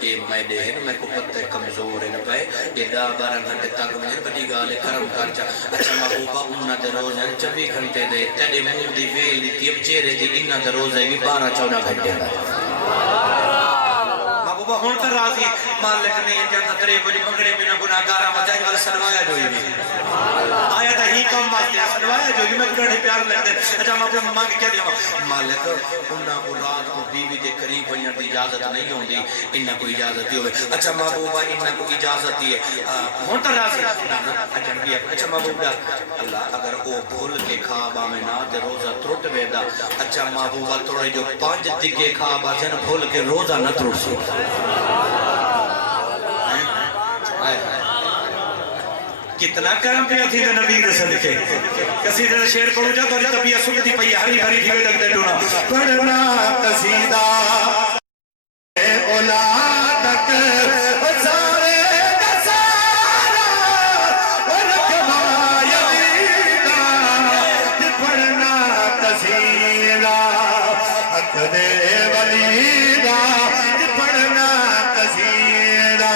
اے میں دے ہیں میں کو پتہ کمزور ہے نہ پے اے 12 گھنٹے تک میں بڑی گال کرم کر چا اچھا محبوبہ انہاں دے روزہ 24 گھنٹے دے تیرے منہ دی ویل دی تیب چہرے دی انہاں دے روزہ بھی 12-14 گھنٹے دا محبوبہ ہون تے راضی مالک نے جنت ترے بج منگڑے بنا گناہگارا مجائی والا سنوایا جو ہی آیا تھا ہی کم واسطے سنوایا جو ہی میں گڑھے پیار لگتے اچھا محبوبہ مانگ کیا دیا مالک انہاں کو رات کو بیوی دے قریب بنیاں دی اجازت نہیں ہوں دی انہاں کو اجازت دی ہوئے اچھا محبوبہ انہاں کو اجازت دی ہے ہون تے راضی اچھا محبوبہ اللہ اگر وہ بھول کے خوابہ میں نہ دے روزہ ترٹ ویدا اچھا محبوبہ توڑے جو 5 دگے خوابہ جن بھول کے روزہ نہ ترٹ سو کتنا کرم پہ تھی تو نبی رسل کے قصیدہ شعر پڑھو جا تو طبیعت سکتی پئی ہری ہری تھی لگ دے ڈونا پڑھنا قصیدہ اولادک سارے دسارا ورکبہ یدیدہ پڑھنا قصیدہ حق دے ولیدہ پڑھنا قصیدہ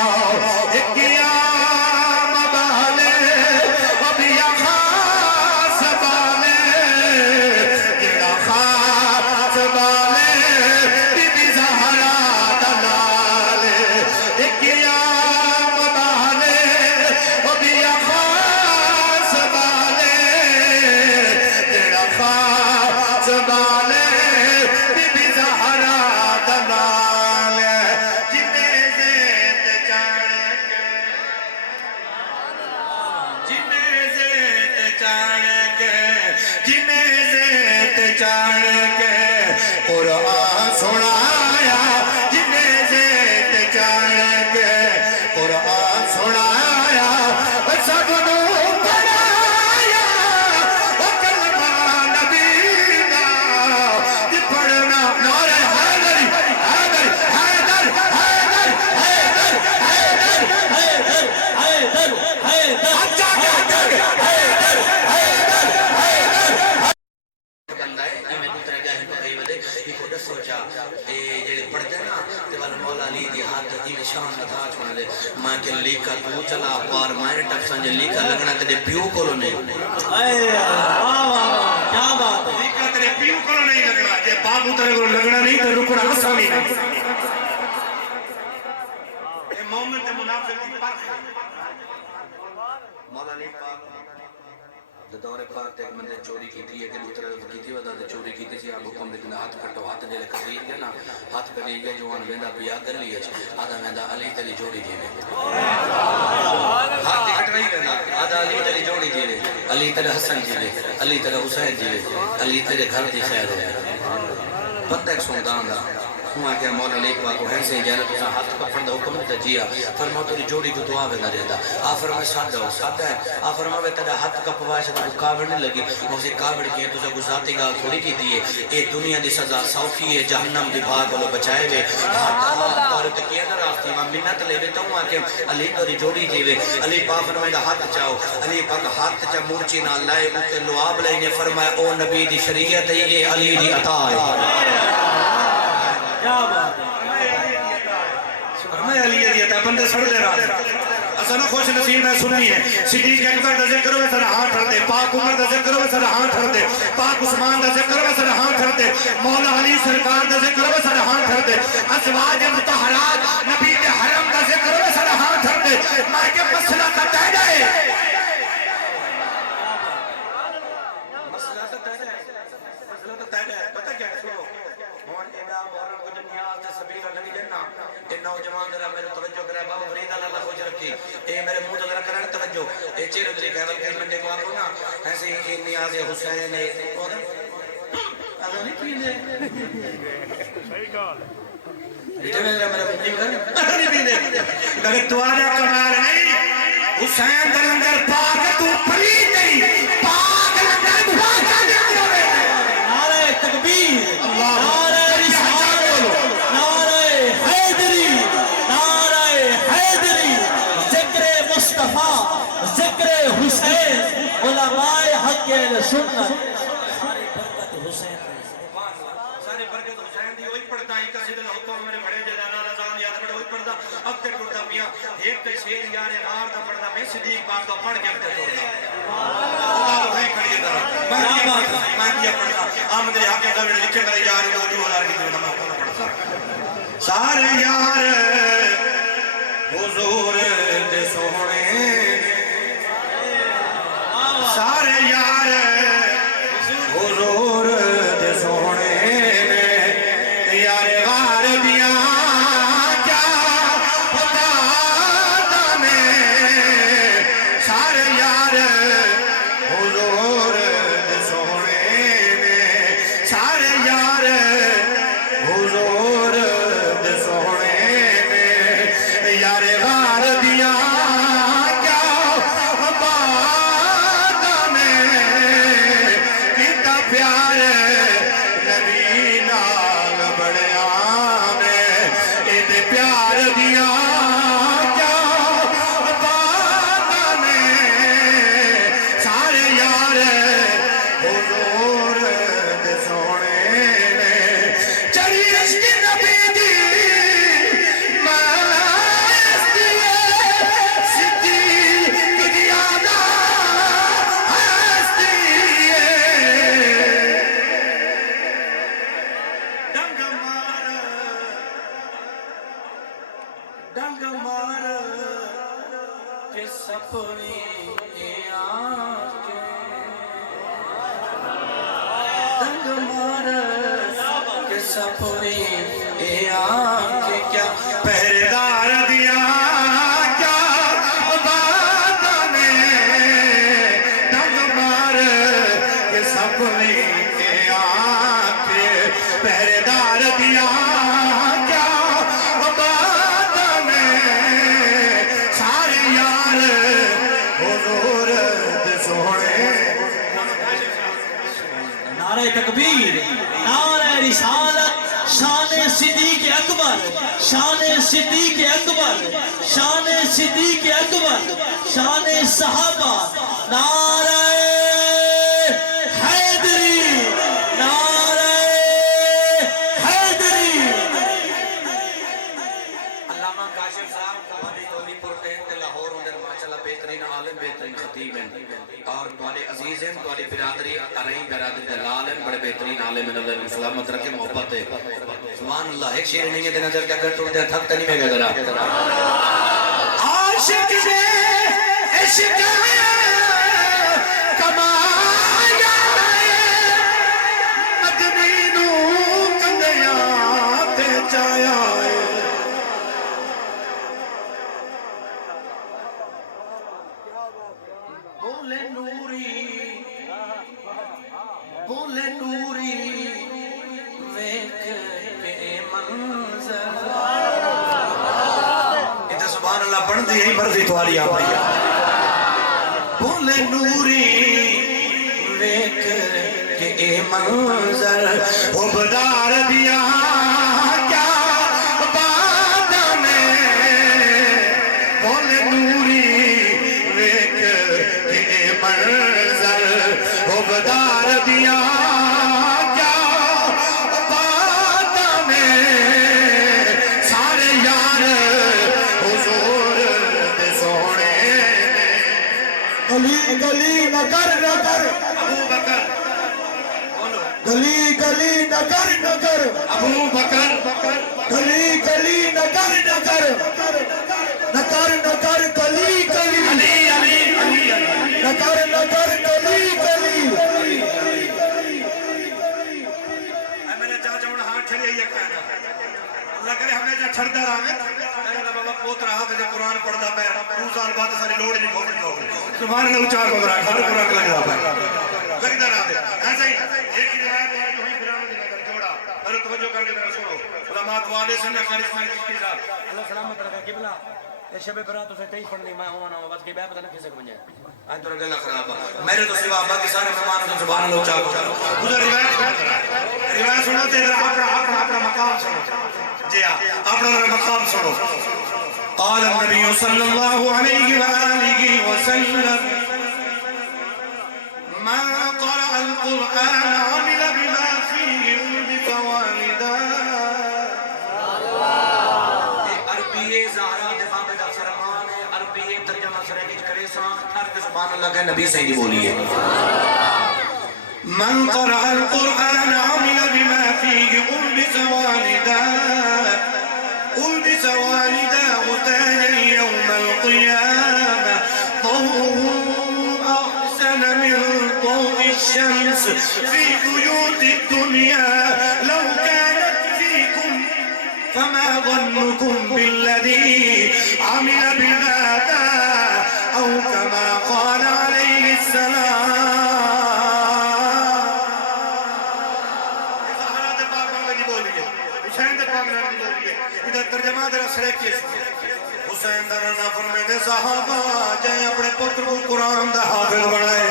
ماں کے لیکا تو چلا پار مائر ٹک سانجے لیکا لگنا تیرے پیو کولو نہیں کیا بات ہے لیکا تیرے پیو کولو نہیں لگنا جے بابو تیرے کولو لگنا نہیں تو رکنا آسانی نہیں اے مومن تے منافق دی فرق ہے مولا علی پاک دور پاک تے مندے چوری کی تھی کہ دوسرا کی تھی ودا تے چوری کی تھی اب حکم لیکن ہاتھ کٹو ہاتھ دے کٹی گیا نا ہاتھ کٹی گیا جوان ویندا پیا کر لی آدھا ویندا علی تلی جوڑی دی ہاتھ کٹ رہی ویندا آدھا علی تلی جوڑی دی علی تلی حسن جی علی تلی حسین جی علی تلی گھر دی خیر ہو پتہ ایک سوندان دا ہوں آکے مولا علی پاک کو ہنسے جانا تو ہاتھ کپڑ دا حکم دیتا جیا فرما تو جوڑی کو دعا وینا دیتا فرما سادہ ہو سادہ ہے فرما وے تیرا ہاتھ کپوا ہے تو کاوڑ نہیں لگی اسے کاوڑ کی ہے تو گزارتی گال تھوڑی کی دیئے اے دنیا دی سزا سوفی ہے جہنم دی بھاگ والو بچائے وے ہاتھ پارت کیا نا راستی ماں منت لے وے تو ہوں آکے علی تو جوڑی جیوے علی پاک فرمائے دا ہاتھ چاہو علی پاک ہاتھ چا مورچی نہ لائے اتے لعاب لائنے فرمائے او نبی دی شریعت ہے یہ علی دی عطا ہے کیا بات ہے فرمائے علی دی عطا بندے سڑ دے رہا اسانا خوش نصیب ہے سننی ہے صدیق اکبر دا ذکر ہوئے سر ہاتھ ٹھڑ دے پاک عمر دا ذکر ہوئے سر ہاتھ ٹھڑ دے پاک عثمان دا ذکر ہوئے سر ہاتھ ٹھڑ دے مولا علی سرکار دا ذکر ہوئے سر ہاتھ ٹھڑ دے ازواج مطہرات نبی کے حرم دا ذکر ہوئے سر ہاتھ ٹھڑ دے جڑا محرم کو نیاز تے سبیل لگی جنا اے نوجوان ذرا میرے توجہ کرے بابا فرید اللہ خوش رکھی اے میرے منہ ذرا کرن توجہ اے چہرے تے کہول کہ منڈے کو آکو نا ایسے ہی نیاز حسین ہے اور ادا نہیں پیندے صحیح گل بیٹے میرے مجھے کر نہیں پیندے اگر تو آجا کمال نہیں حسین دا لنگر پاک تو فرید نہیں پاک لنگر پاک نعرہ تکبیر نعرہ رسالت نعرہ حیدری نعرہ حیدری ذکر مصطفیٰ ذکر حسین علماء حق اہل سنت ساری برکت حسین سارے برکت حسین دی وہی پڑھتا ہی کسی دن حکم میرے بڑے جدانا لازان یاد پڑھتا وہی پڑھتا اب تک پڑھتا میاں ایک شیر یار غار دا پڑھتا میں صدیق پاک دا پڑھ کے اب تک پڑھتا میں کھڑی دا میں کیا پڑھتا آمد رہا کہ دا لکھے میرے یار دو ہزار کی دو نماز پڑھتا سارے یار حضور دے سونے سارے یار حضور دے سونے یار غار دیاں کیا پتا تمہیں سارے یار حضور دے سونے میں سارے یار حضور دے سونے میں یار غار دیاں کیا بات میں کتا پیار نبی نال بڑیا میں ایدے پیار دیاں کیا بات میں سارے یار حضور دے سونے میں چڑی عشق نبی دی مستی صدیق دی آدھا ہستی ڈنگ مار کے سپنی آنکھیں ڈنگ مار کے سپنی آنکھیں کیا پہریدار دیا کیا بات میں ڈنگ مار کے سپنی آنکھیں پہریدار دیا کیا بات میں سارے یار حضور دے سونے نعرہ تکبیر نعرہ رسالت شان صدیق اکبر شان صدیق اکبر شان صدیق اکبر شان صحابہ نعرہ حیدری نعرہ حیدری علامہ کاشف صاحب ہماری دولی پروٹین تے لاہور اندر ماشاءاللہ بہترین عالم بہترین خطیب ہیں اور تمہارے عزیز ہیں تمہاری برادری ارئی برادری دلال ہیں بڑے بہترین عالم ہیں اللہ سلامت رکھے محبت ہے سبحان اللہ ایک شیر نہیں ہے دے نظر کیا کر ٹوٹ دیا تھک تنی میں گیا ذرا عاشق دے عشق کمایا مدنی نو کندیاں تے چایا بولے نوری ویکھ کے منظر ادھر سبحان اللہ پڑھ دی یہی مرضی تمہاری آپ بولے نوری ویکھ کے منظر عبدار دیا کیا بات میں بولے نوری ویکھ کے منظر عبدار دیا کیا بات میں سارے یار حضور دے سونے گلی گلی نہ کر ابو بکر گلی گلی نہ کر ابو بکر گلی گلی نہ کر گلی گلی علی علی علی نہ کر گلی گلی میرے چاچا ہوں ہاتھ چھڑے یہ کہنا اللہ کرے ہمیں جا چھڑ در آمیں اگر بابا پوت رہا کہ قرآن پڑھتا پہ 2 سال بعد ساری لوڑ نہیں پہنچ گئی سبحان اللہ اچار کو برا ہر قرآن لگ رہا ہے لگتا رہا دے ایسا ہی ایک روایت ہے جو ہی پھرانے دے نظر جوڑا میرے توجہ کر کے میرا سنو علماء دوالے سننے قاری اسماعیل چشتی صاحب اللہ سلامت رکھا قبلہ یہ شب برات اسے تیج پڑھنی میں ہوں نا بس کہ بے پتہ نہیں کسے کو بنجائے آج تو رگلہ خراب ہے میرے تو سوا باقی سارے مہمان کو سبحان اللہ اچار کو ادھر روایت سناتے ہیں اپنا مقام سنو جی ہاں اپنا مقام سنو قال النبي صلى الله عليه وآله وسلم من قرأ القرآن عمل بما فيه بفوالدا عربی زہرا دفاع میں فرمان ہے عربی ترجمہ سرینج کرے سان ہر سبحان اللہ کا نبی سے ہی بولیے من قرأ القرآن عمل بما فيه ألبس والداه تاجا يوم القيامة ضوء أحسن من ضوء الشمس في بيوت الدنيا لو كانت فيكم فما ظنكم بالذي عمل بهذا أو كما قال عليه السلام ترجمہ در اثر کے حسین در نفر میں دے صحابہ جائے اپنے پتر کو قرآن دا حافظ بنائے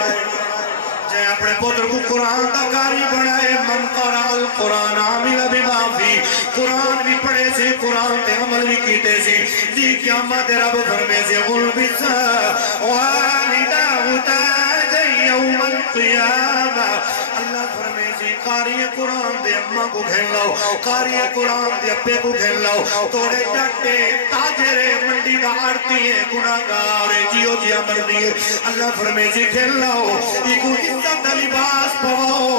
جائے اپنے پتر کو قرآن دا قاری بنائے من قرأ القرآن عامل بما فی قرآن بھی پڑھے سے قرآن تے عمل بھی کیتے سے دی قیامت رب فرمے سے غلبس والدہ تاج یوم القیامہ اللہ فرمے سے قاری قرآن دے اممہ کو گھن لاؤ قاری قرآن دے اپے کو گھن لاؤ توڑے جاتے تاجرے منڈی دا آرتی ہے گناہگار جیو جیا مردی ہے اللہ فرمے سے گھن لاؤ یہ کو عزت لباس پواؤ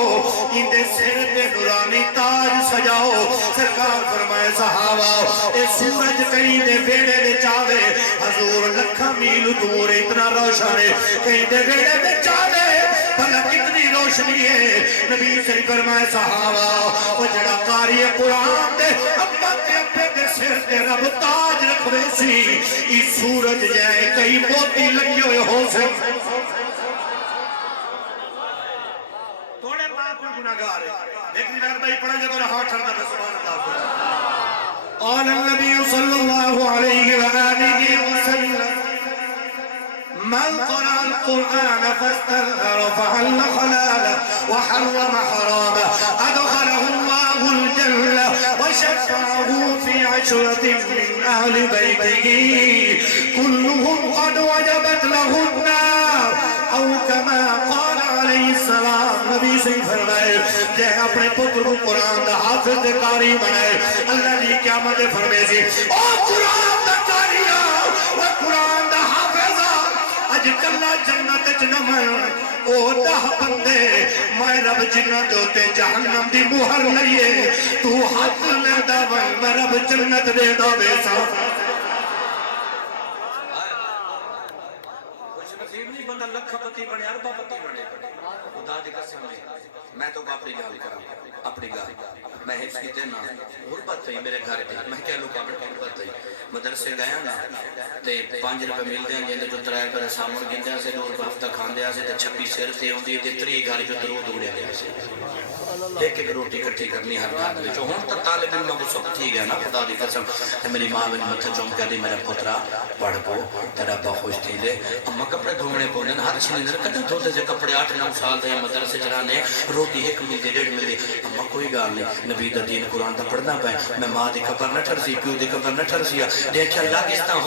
ان دے سر پہ نورانی تاج سجاؤ سرکار فرمائے صحابہ اے سورج کہیں دے بیڑے دے چاہے حضور لکھا میل دور اتنا روشن ہے کہیں دے بیڑے دے چاہے بھلا کتنی روشنی ہے نبی سے فرمائے صحابہ وہ جڑا قاری قرآن دے اپا تے اپے دے سر دے رب تاج رکھوے سی اس سورج جائے کئی موتی لگی ہوئے ہو سے توڑے باپ کو گناہگار ہے ایک نگار بھائی پڑھا جائے تو ہاتھ چھڑتا ہے سبحان اللہ قال النبي صلى الله عليه وآله وسلم من قرأ القرآن فاستغفر فحل حلاله وحرم حرامه أدخله الله الجنة وشفعه في 10 من أهل بيته كلهم قد وجبت له النار أو كما قال عليه السلام نبی سے فرمائے جے اپنے پتر کو قرآن دا حافظ قاری بنائے اللہ نے قیامت فرمائے سی او قرآن دا قاریہ و قرآن دا حافظہ اج کلا جنت جنمائے او 10 بندے میں رب جنت ہوتے جہنم دی مہر لئیے تو حق لے دا میں رب جنت دے دا بے سا کچھ نصیب نہیں بندہ لکھا پتی بنے اربا پتی بنے خدا دی قسم میں تو اپنی گال کرا اپنی گال میں حفظ کی دینا غربت تھی میرے گھر دی میں کہہ لوں کہ اپنی غربت تھی مدرسے گیا نا تے 5 روپے مل دیں جیندے جو 3 روپے سامن گندیا سے 2 روپے ہفتہ کھان دیا سے تے 26 سیر سے ہوندی تے 3 گھر جو درود اڑیا گیا سے ایک ایک روٹی کٹھی کرنی ہر رات میں جو ہوں تا طالب علم کو سب تھی گیا نا خدا دی قسم تے میری ماں میں متھا چوم کر دی میرا پترا پڑھ پو تیرا با خوش تھی لے اما کپڑے دھونے پونے ہر چھنے کدے دھوتے سے کپڑے 8-9 سال دے مدرسے چلانے روٹی 1 ملتی 1.5 ملتی اما کوئی گال نہیں نبی دا دین قرآن دا پڑھنا پہ میں ماں دی خبر نہ ٹھرسی پیو دی خبر نہ ٹھرسیا دیکھا لاکستان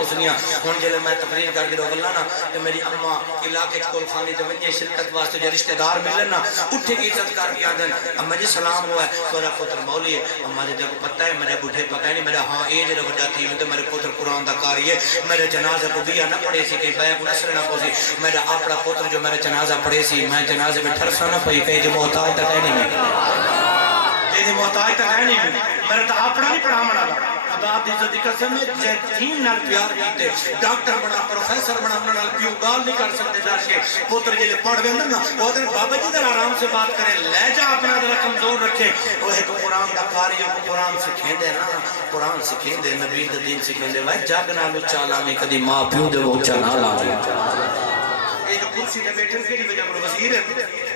حسنیاں ہون جلے میں تقریر کر کے روغلہ نا کہ میری اماں علاقے کول خانی دے ونجے شرکت واسطے جو رشتہ دار ملنا اٹھے کی عزت کر کے آدن اما جی سلام ہوا ہے تورا پتر مولی ہے اما جی جب پتہ ہے میرے بڑھے پکا نہیں میرا ہاں اے جرہ وڈا تھی میں میرے پتر قرآن دا کاری ہے میرے جنازہ کو بیا نہ پڑے سی کہ بیعق نصر نہ پوسی میرا اپنا پتر جو میرے جنازہ پڑے سی میں جنازے میں ٹھرسا نہ پئی کہیں جو محتاج تک ہے نہیں یہ محتاج تو ہے نہیں میرا تو اپنا نہیں پڑھا منا گا خدا دی عزت دی قسم ہے جے دین نال پیار کیتے ڈاکٹر بنا پروفیسر بنا اپنا نال پیو گال نہیں کر سکتے دار کے پوتر جے پڑھ ویندے نا او تے بابا جی ذرا آرام سے بات کرے لہجہ اپنا ذرا کمزور رکھے او ایک قرآن دا قاری او قرآن سکھیندے نا قرآن سکھیندے نبی دا دین سکھیندے وے جگ نال چالا میں کدی ماں پیو دے وہ چا نہ لاوے یہ جو کرسی دے بیٹھے کیڑی وجہ پر وزیر ہے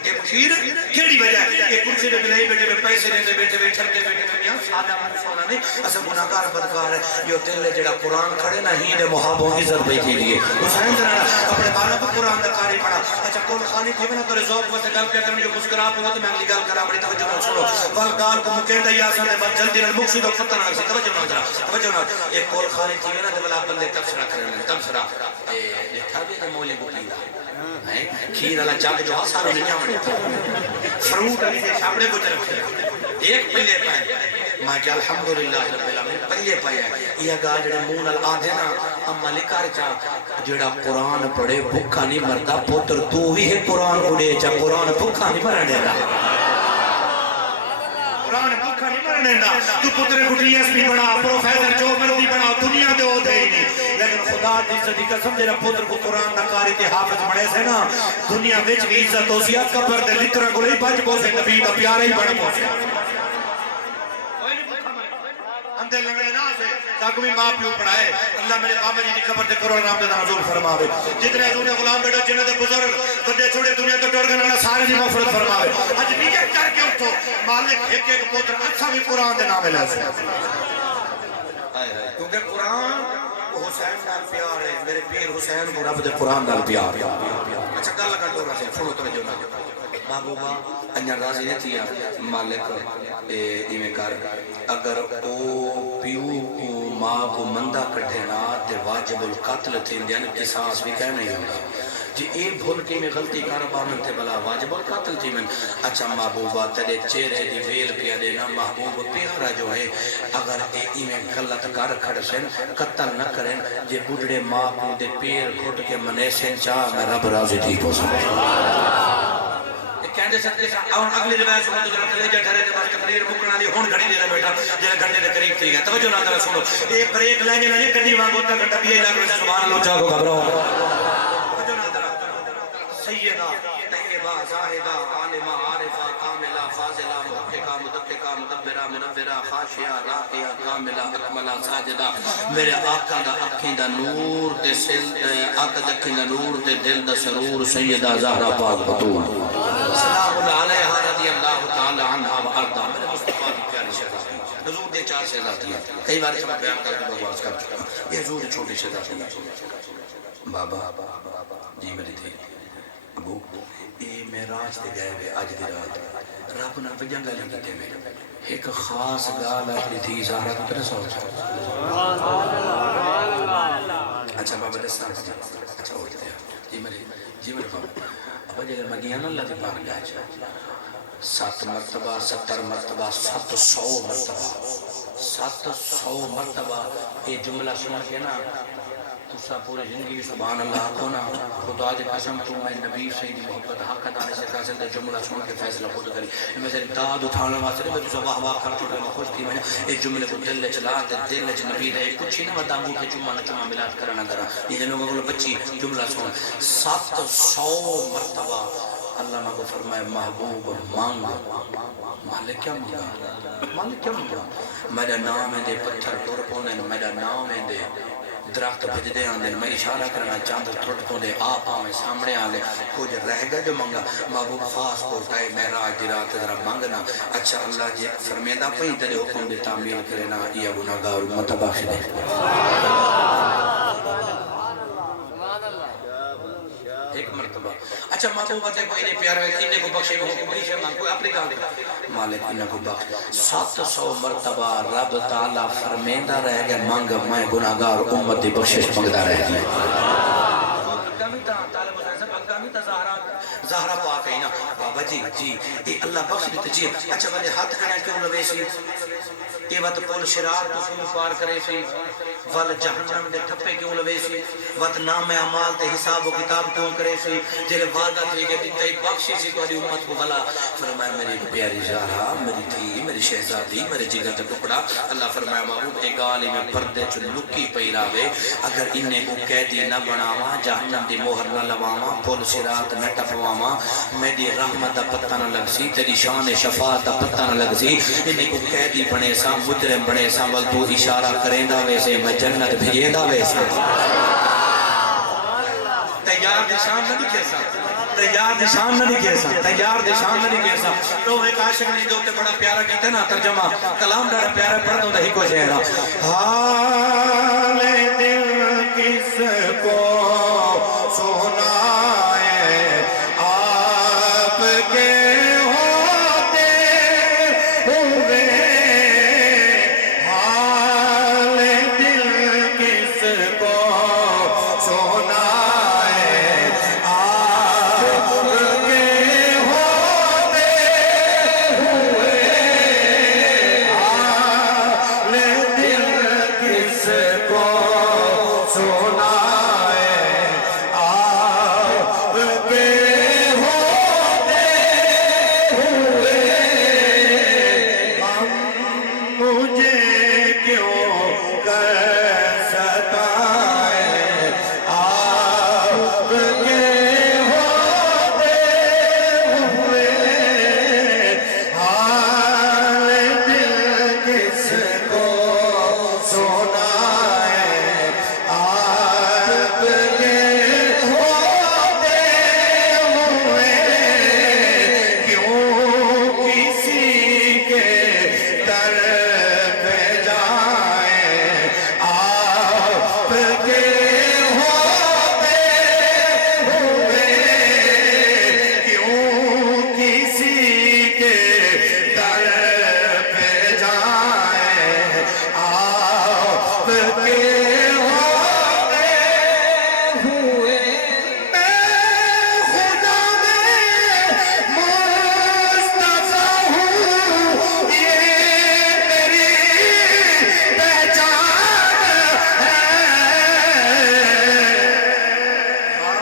یہ مشیر کیڑی وجہ ہے یہ کرسی دے بلائی بیٹھے پیسے دے بیٹھے بیٹھے دنیا سادہ منصونا نہیں اسے گناہگار بدکار ہے یہ دل ہے جڑا قرآن کھڑے نہ ہی دے محابوں کی ضربے کے لیے حسین ذرا اپنے بالوں پر قرآن دا قاری پڑھا اچھا کون خانی تھی میں تو ذوق واسطے گل کیا کرنے جو مسکرا پڑا تو میں اگلی گل کرا بڑی توجہ نال سنو ول گال کو مکیندا یا سن بعد جلدی نال مقصد اور فتح نال توجہ نال ذرا توجہ نال ایک کون خانی تھی میں تے بلا بندے تبصرہ کرنے تبصرہ اے دیکھا بھی تے مولے بکیلا کھیر والا جگ جو سارا نہیں آمنے فروٹ علی دے سامنے کو رکھے ایک پلے پائے میں کہ الحمدللہ رب العالمین پلے پایا یہ گال جڑے منہ نال آدھے نا اما لکھار چا جڑا قرآن پڑھے بھوکا نہیں مردا پتر تو ہی ہے قرآن اڑے چا قرآن بھوکا نہیں مرنے دا قرآن بھوکا نہیں مرنے دا تو پتر گٹری ایس پی بنا پروفیسر جو مردی بنا دنیا دے ہو دے ہی نہیں لیکن خدا دی عزت قسم جڑا پتر کو قرآن دا قاری تے حافظ بنے سے نا دنیا وچ بھی عزت ہو سی قبر دے لکھرا گلی بچ بو سے نبی دا پیارا ہی بن پو سے اندر لگنے نہ سے تاکہ بھی ماں پیو پڑھائے اللہ میرے بابا جی کی قبر تے کرو رحمت دا حضور فرماوے جتنے حضور نے غلام بیٹا جنہیں دے بزرگ بڑے چھوٹے دنیا تو ڈر گئے اللہ سارے دی مغفرت فرماوے اج نیت کر کے اٹھو مالک ایک ایک پتر اچھا بھی قرآن دے نام لے سے کیونکہ قرآن حسین نال پیار ہے میرے پیر حسین کو رب دے قرآن نال پیار ہے اچھا گل کر دو رہا سنو توجہ نال محبوبہ انجر راضی نہیں تھی مالک ایمیں کر اگر او پیو ماں کو مندہ کٹھینا تے واجب القتل تھی یعنی قصاص بھی کہہ نہیں ہوگا جی اے بھول کے میں غلطی کاربا من تے بلا واجب القتل تھی من اچھا محبوبہ تیرے چہرے دی ویل پیا دینا محبوب پیارا جو ہے اگر اے میں غلط کار کھڑ سن قتل نہ کریں جے بڑھڑے ماں کو دے پیر کھٹ کے منے سن چاہ میں رب راضی تھی ہو سکتا کہندے سکتے اور اگلی روایت سنو تو جناب لے جا ٹھہرے تے بس تقریر مکنا دی ہن گھڑی دے رہا بیٹا جے گھنٹے دے قریب تھی گیا توجہ نہ ذرا سنو اے بریک لے جے نہیں گڈی وانگو تا گھنٹہ بھی لگ رہا سبحان اللہ چاہو گھبراؤ توجہ نہ ذرا سیدہ طیبہ زاہدہ عالمہ عارفہ کاملہ فاضلہ محققہ مدققہ مدبرہ منورہ خاشعہ راقیہ کاملہ اکملہ ساجدہ میرے آقا دا اکھیں دا نور تے آقا دا اکھیں دا نور تے دل دا سرور سیدہ زہرہ پاک بطول سلام علیہ رضی اللہ تعالی عنہ و ارضا میرے مصطفیٰ کی پیاری شہزادی حضور دے 4 شہزادیاں کئی بار سب بیان کر کے بغواز کر چکا یہ حضور چھوٹی شہزادیاں بابا جی میری تھی ابو اے معراج تے گئے ہوئے اج دی رات رب نال وجہ گل کیتے میں ایک خاص گال اپنی تھی زہرا کو تیرے سوچ اچھا بابا دسنا اچھا ہو گیا جی میرے بابا اب جلے مگیاں اللہ دی پاک گاہ 7 مرتبہ 70 مرتبہ 700 مرتبہ 700 مرتبہ یہ جملہ سن کے نا تسا پوری زندگی سبحان اللہ کو نا خدا دی قسم تو میں نبی سیدی محبت حق دانے سے فیصل دے جملہ سن کے فیصلہ خود کری میں سے داد اٹھانا واسطے میں تسا واہ واہ کر چکا میں خوش تھی میں یہ جملے کو دل چلا تے دل وچ نبی دے کچھ نہ ودا انگوٹھے چوما نہ چوما ملاد کرنا کرا یہ لوگوں کو بچی جملہ سن 700 مرتبہ اللہ نے کو فرمائے محبوب مانگ مالک کیا مانگا میرا نام ہے دے پتھر ٹر پونے میرا نام ہے دے درخت بھج دے آن دے میں اشارہ کرنا چاند ٹرٹ پونے آپ آمیں سامنے آلے کچھ رہ گا جو مانگا محبوب خاص کو اٹھائے معراج دی رات ذرا مانگنا اچھا اللہ جی فرمیدہ پہی تیرے حکم دے تعمیل کرنا یہ گناہگار امت بخش دے ایک مرتبہ اچھا محبوب تے کوئی نہیں پیار ہے انہیں کو بخشے وہ کوئی شے مانگ کوئی اپنی گل مالک انہیں کو بخش 700 مرتبہ رب تعالی فرمیندہ رہ گئے مانگ میں گناہگار امت دی بخشش مانگدا رہ گئے زہرا پاک ہے نا بابا جی جی یہ اللہ بخش دیتے جی اچھا بلے ہاتھ کھڑا کیوں لوے سی یہ وقت پول شرار تو کیوں پار کرے سی ول جہنم دے ٹھپے کیوں لوے سی وقت نام اعمال تے حساب و کتاب کیوں کرے سی جلے وعدہ تھی کہ دیتے بخشی سی تو امت کو بھلا فرمایا میری پیاری زہرا میری تھی میری شہزادی میرے جگر تے ٹکڑا اللہ فرمایا محبوب ایک عالم پردے چ لکی پئی راوے اگر انہیں کو قیدی نہ بناواں جہنم دی مہر نہ لواواں پول صراط نہ ٹپواواں میری رحمت دا پتہ نہ لگ سی تیری شان شفاعت دا پتہ نہ لگ سی انہیں کو قیدی بنے سا مجرم بنے سا ول تو اشارہ کریندا ویسے میں جنت بھیجیندا ویسے تیار نشان نہ دکھے سا تیار نشان نہ دکھے سا تیار نشان نہ دکھے سا تو ایک عاشق نے جو تے بڑا پیارا کیتا نا ترجمہ کلام بڑا پیارا پڑھ دو ہی کو شعر حال دل کس کو سنائے آپ کے ہوتے ہوئے حال دل کس کو سنائے آپ کے ہوتے ہوئے حال دل کس کو سنائے آپ کے ہوتے ہوئے ہم مجھے کیوں کر ستائے آپ کے ہوتے ہوئے حال دل کس کو سنائے آپ کے ہوتے ہوئے کیوں کسی کے در پہ جائیں آپ کے ہوتے ہوئے کیوں کسی کے در پہ جائیں آپ کے ہوتے ہوئے میں خدا میں مصطفیٰ ہوں یہ میری پہچان ہے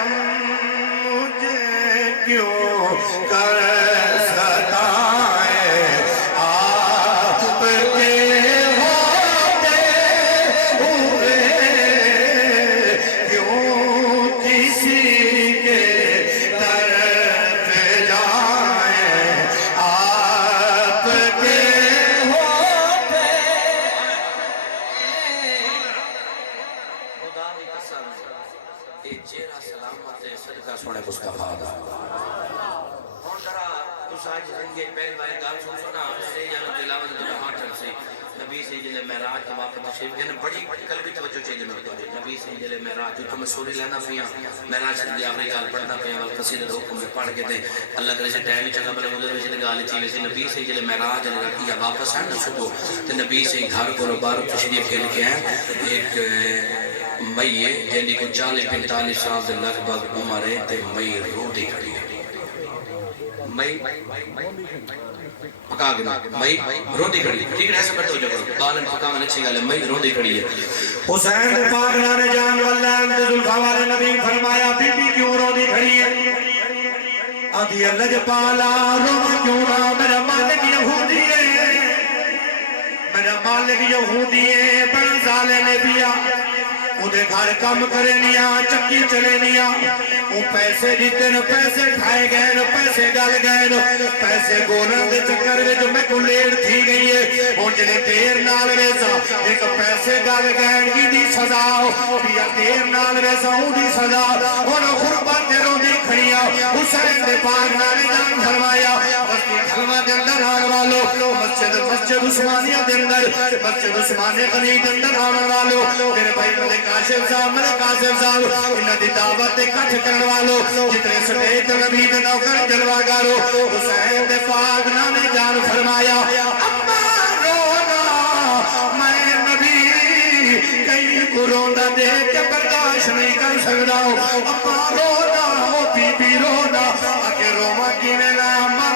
ہم مجھے کیوں کر ستائیں آپ کے ہوتے ہوئے کیوں کسی کے در پہ جائیں آپ کے ہوتے خدا دی قسم اے چہرہ سلامت ہے صدقہ سونے مصطفیٰ دا ہن ذرا تساں اج زندگی پہلی بار گل سنا سے جانا تلاوت دا ہاتھ سے نبی سے جلے معراج کے واقعہ تشریف گئے بڑی قلبی توجہ چاہیے نبی سے جلے معراج تو میں سوری لینا پیا معراج دی آخری گل پڑھنا پیا ول قصیدہ حکم میں پڑھ کے تے اللہ کرے سے ٹائم چنگا بلے گزر وچ گل تھی ویسے نبی سے جلے معراج نے کیا واپس آنا صبح تے نبی سے گھر کو بار تشریف پھیل کے ہیں ایک مئی ہے جن کو 40-45 سال دے لگ بھگ عمر ہے تے مئی رو دی کھڑی ہے مئی پکا گنا مئی رو دی کھڑی ٹھیک ہے ایسا کرتے ہو جو بالن پکا میں اچھی گل ہے مئی رو دی کھڑی ہے حسین پاک نانے جان واللہ انت ذوالفقار والے نبی فرمایا بی بی کیوں رو دی کھڑی ہے آدھی اللہ پالا رو کیوں نہ میرا مالک یہودی ہے میرا مالک یہودی ہے بڑا ظالم نبیا اودے گھر کم کرے نیا چکی چلے نیا او پیسے دیتے نو پیسے کھائے گئے نو پیسے گل گئے نو پیسے گولن دے چکر میں جو میں کو لیر تھی گئی ہے اور جنہیں دیر نال ویسا ایک پیسے گل گئے کی دی سزا بیا دیر نال ویسا ہوں دی سزا اور خربان دے رو دی کھڑیا حسین دے پاک نانے جان فرمایا وقتی خلوہ دے اندر آن والو مسجد عثمانیہ دے اندر مسجد عثمانیہ غنی دے اندر آن والو میرے بھائی ملک کاشف صاحب ملک کاشف صاحب انہاں دی دعوت تے کٹھ کرن والو جتنے سٹیج نبی دے نوکر جلوہگارو حسین دے پاک نانے جان فرمایا اما رونا میں نبی کئی کو رونا دے کے برداشت نہیں کر سکتا اما رونا بی بی رونا اگر روما کی میں نام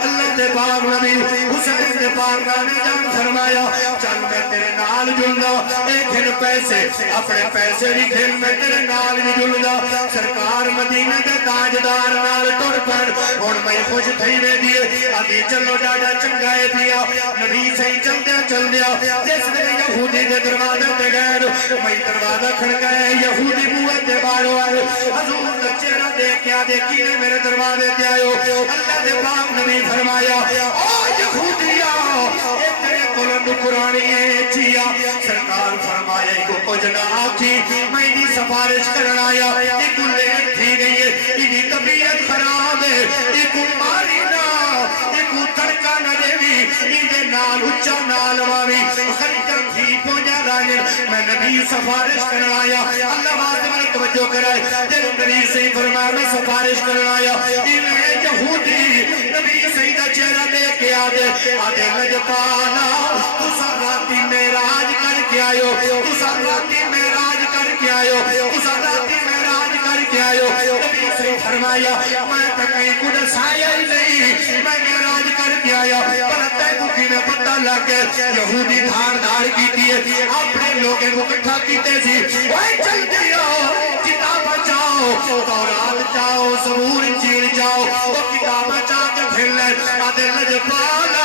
اللہ دے پاک نبی حسین دے پاک نے جان فرمایا چل میں تیرے نال جلدا اے گھن پیسے اپنے پیسے بھی گھن میں تیرے نال بھی جلدا سرکار مدینہ دے تاجدار نال ٹر پن ہن میں خوش تھی وے دیے ابھی چلو ڈاڈا چنگا ہے پیا نبی صحیح چل دیا جس نے یہودی دے دروازے تے گئے میں دروازہ کھڑکایا یہودی بوئے تے باہر آئے حضور دا چہرہ دیکھ کے دیکھی نے میرے دروازے تے آئے اللہ دے پاک نبی فرمایا او یہودیا اے تیرے کولوں قرآن چیا سرکار فرمایا کو کچھ نہ آکھی میں دی سفارش کرنا آیا ایک لیٹ تھی گئی ہے ایدی طبیعت خراب ہے ایک ماری نہ ایک تڑکا نہ دیوی ایدے نال اچھا نال واوی خریدر تھی پوجا رائن میں نبی سفارش کرنا آیا اللہ بات میں توجہ کرائے جب نبی سے فرمایا میں سفارش کرنا آیا انہیں یہودی نبی سیدہ چہرہ دے کے آدھے لجپانا تو سراتی میراج کر کے آئیو تو سراتی میراج کر کے آئیو تو سراتی میراج کر کے آئیو نبی سے فرمایا میں تو کہیں کچھ سایا ہی نہیں میں میراج کر کے آیا پرتے دکھی میں پتہ لگے یہودی دھار کی دیئے اپنے لوگیں کو کٹھا کیتے سی وہی چل دیا کتاب جاؤ تورات جاؤ زبور انجیل جاؤ وہ کتاب جا کے پھر لے آدھے لجپالا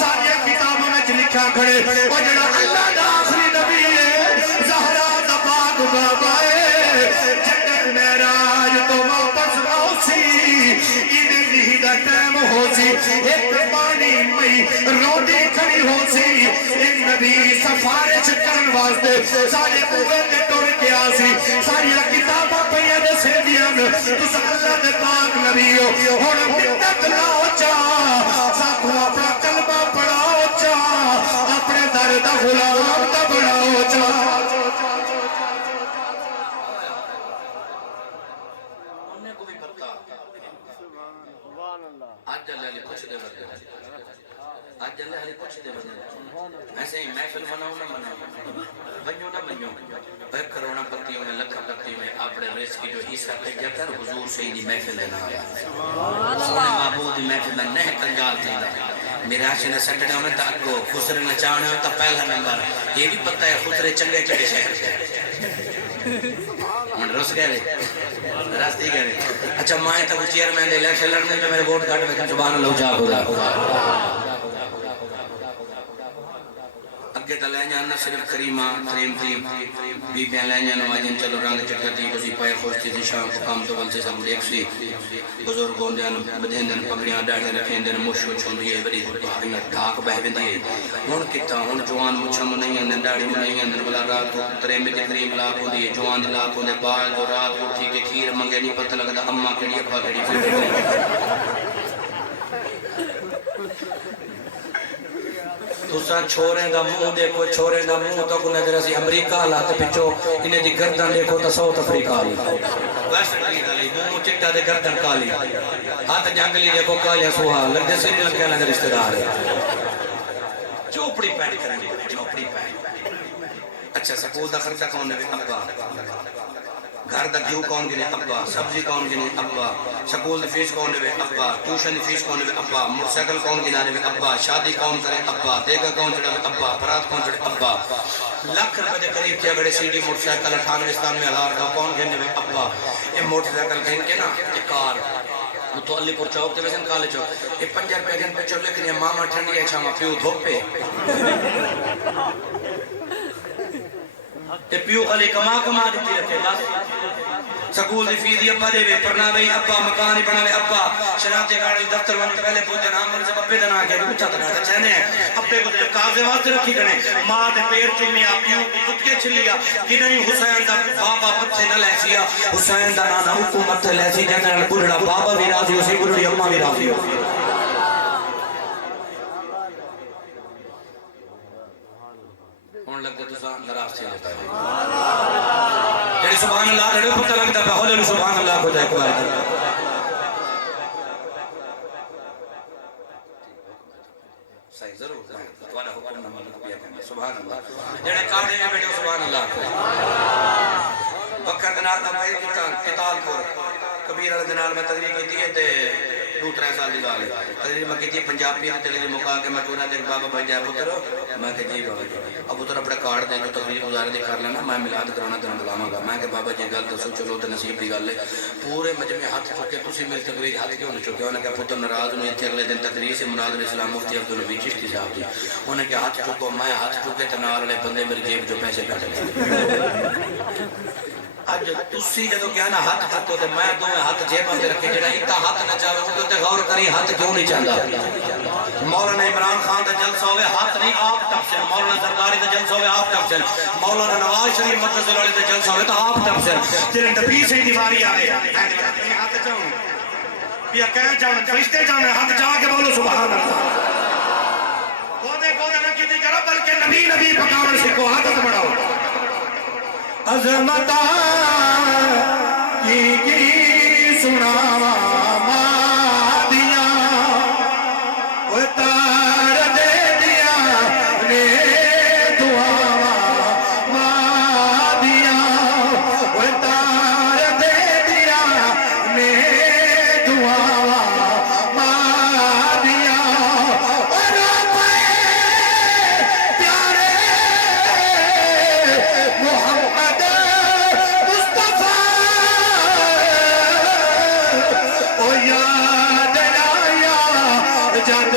ساری کتابوں میں لکھا کھڑے وہ جڑا اللہ دا آخری نبی ہے زہرا دا پاک بابا ہے جنت میراج تو واپس آؤ سی ایدے نہیں دا ٹائم ہو سی ایک پانی میں روٹی کھڑی ہو سی ایک نبی سفارش کرن واسطے سارے کوئے تے ٹور کے آسی ساری کتاباں پہیے دے سے دیان تو اللہ دے پاک نبی ہو اور مدت لاؤ چاہ ساکھو اپنا کلمہ پڑھاؤ چاہ اپنے درد غلام دا بڑھاؤ چاہ انہیں کو بھی پتا آج جلے علی کچھ دے بردے آج جلے علی کچھ دے بردے ایسے ہی محفل مناؤ نہ مناؤ بنیو نہ بنیو ایک کروڑا پتیوں میں لکھا پتیوں میں اپنے ریس کی جو حصہ کر جا کر حضور سیدی محفل دینا آیا سونے معبود محفل میں نہ کنجال تھی میرا شنہ سٹنے ہونے تک کو خسرے نہ چاہنے ہوتا پہلا نمبر یہ بھی پتہ ہے خسرے چنگے چنگے شہر سے من رس گئے رہے راستی گئے رہے اچھا مائیں تک چیئرمین دے الیکشن لڑنے میں میرے ووٹ کاٹ میں سبحان اللہ جا خدا اگے تا لے جانا صرف کریمہ تریم بی پیان لے جانا واجن چلو رانگ چکتی کسی پائے خوش تھی شام کو کام تو بل سے سب ایک سی بزرگوں دین بدھین دین پکڑیاں ڈاڑھیں رکھیں دین مشو چھون دیئے بڑی پہاڑیاں ٹھاک بہ بندیئے ہون کتا ہون جوان مچھم نہیں ہیں ڈاڑھی نہیں ہیں بلا رات کو ترے میں کریم لاکھ ہوں دیئے جوان لاکھ ہوں دے بعد و رات کو ٹھیک ہے کھیر منگے نہیں پتہ لگتا اممہ کڑی اپا کڑی پھر تُسا چھوڑیں دا منہ دیکھو چھوڑیں دا منہ تو کو نظر اسی امریکہ لاتے پچھو انہیں دی گردن دیکھو تا ساؤتھ افریقہ لی ویسٹ افریقہ لی منہ چٹا دے گردن کالی ہاتھ جنگلی دیکھو کالیا سوہا لگتے سے مل کے نظر اشتدار ہے چوپڑی پہن کریں گے چوپڑی پہن اچھا سکول دا خرچہ کون ہے ابا گھر دا گیو کون گنے ابا سبزی کون گنے ابا سکول دی فیس کون دے ابا ٹیوشن دی فیس کون دے ابا موٹر سائیکل کون گنے ابا شادی کون کرے ابا دیگا کون چڑھے ابا برات کون چڑھے ابا لاکھ روپے دے قریب تھی اگڑے سی ڈی موٹر سائیکل 98,000 دا کون گنے ابا یہ موٹر سائیکل کہیں کے نا یہ کار تو علی پور چوک تے ویسن کالے چوک یہ 5 روپے گھن پہ چل لکھنی ہے ماما ٹھنڈی ہے چھاما پیو دھوپے تے پیو خالی کما دیتی رکھے بس سکول دی فیس ابا دے وے پڑھنا وے ابا مکان بناوے ابا شناختی گاڑی دفتر ون پہلے پوچھے نام من سے ابے دا نام کے بچا تے بیٹھا چہنے ہیں ابے کو کاغذ واسطے رکھی کنے ماں دے پیر چومیا پیو کو کتے چھلیا کہ نہیں حسین دا بابا متھے نہ لیسیا حسین دا نانا حکومت لیسی جنے نال بڑڑا بابا بھی راضی ہو سی بڑڑی اماں بھی راضی ہو ہون لگتے تو سان دراز سے لیتا ہے جڑی سبحان اللہ رڑے پتہ لگتا ہے ہولے سبحان اللہ کو ایک بار صحیح ضرور تواڈا حکم نہ مانو پیا کرنا سبحان اللہ جڑے کاڑے میں بیٹھے سبحان اللہ کو بکر دنال دا بھائی قتال کو کبیر دنال میں تقریر کیتی ہے تے 2-3 سال دی گل ہے تقریر میں کیتی پنجابی دی تقریر مکا کے میں کونا تے بابا بھائی جائے پتر میں کہ جی بابا جی اب پتر اپنا کارڈ دے دو تقریر گزارے دی کر لینا میں میلاد کرانا تے بلاواں گا میں کہ بابا جی گل دسو چلو تے نصیب دی گل ہے پورے مجمع ہاتھ چکے تسی میری تقریر ہاتھ کیوں نہیں چکے انہوں نے کہا پتر ناراض ہوئے تھے اگلے دن تقریر سے مناظر اسلام مفتی عبدالنبی چشتی صاحب جی انہوں نے کہا ہاتھ چکو میں ہاتھ چکے تے نال والے بندے میری جیب جو پیسے کٹ لے اج تسی جدوں کہا نا ہاتھ چکو تے میں دوویں ہاتھ جیب اندر رکھے جڑا ایک ہاتھ نہ چاہے اون تے غور کری ہاتھ کیوں نہیں چاہندا مولانا عمران خان دا جلسہ ہوئے ہاتھ نہیں آپ ٹپسن مولانا زرداری دا جلسہ ہوئے آپ ٹپسن مولانا نواز شریف مدثر علی دا جلسہ ہوئے تو آپ ٹپسن تیرے نبی سے دیواری آئے ہاتھ چاہوں یا کہہ جاؤں فرشتے جانے ہاتھ چاہ کے بولو سبحان اللہ گودے نہ کیتی کرو بلکہ نبی نبی پکاون سکھو ہاتھ بڑھاؤ عظمتہ کی سناوا مادیاں وہ تار دے دیا نے دعاوا مادیاں وہ تار دے دیا نے دعاوا مادیاں اور پیارے محمد یاد آیا جد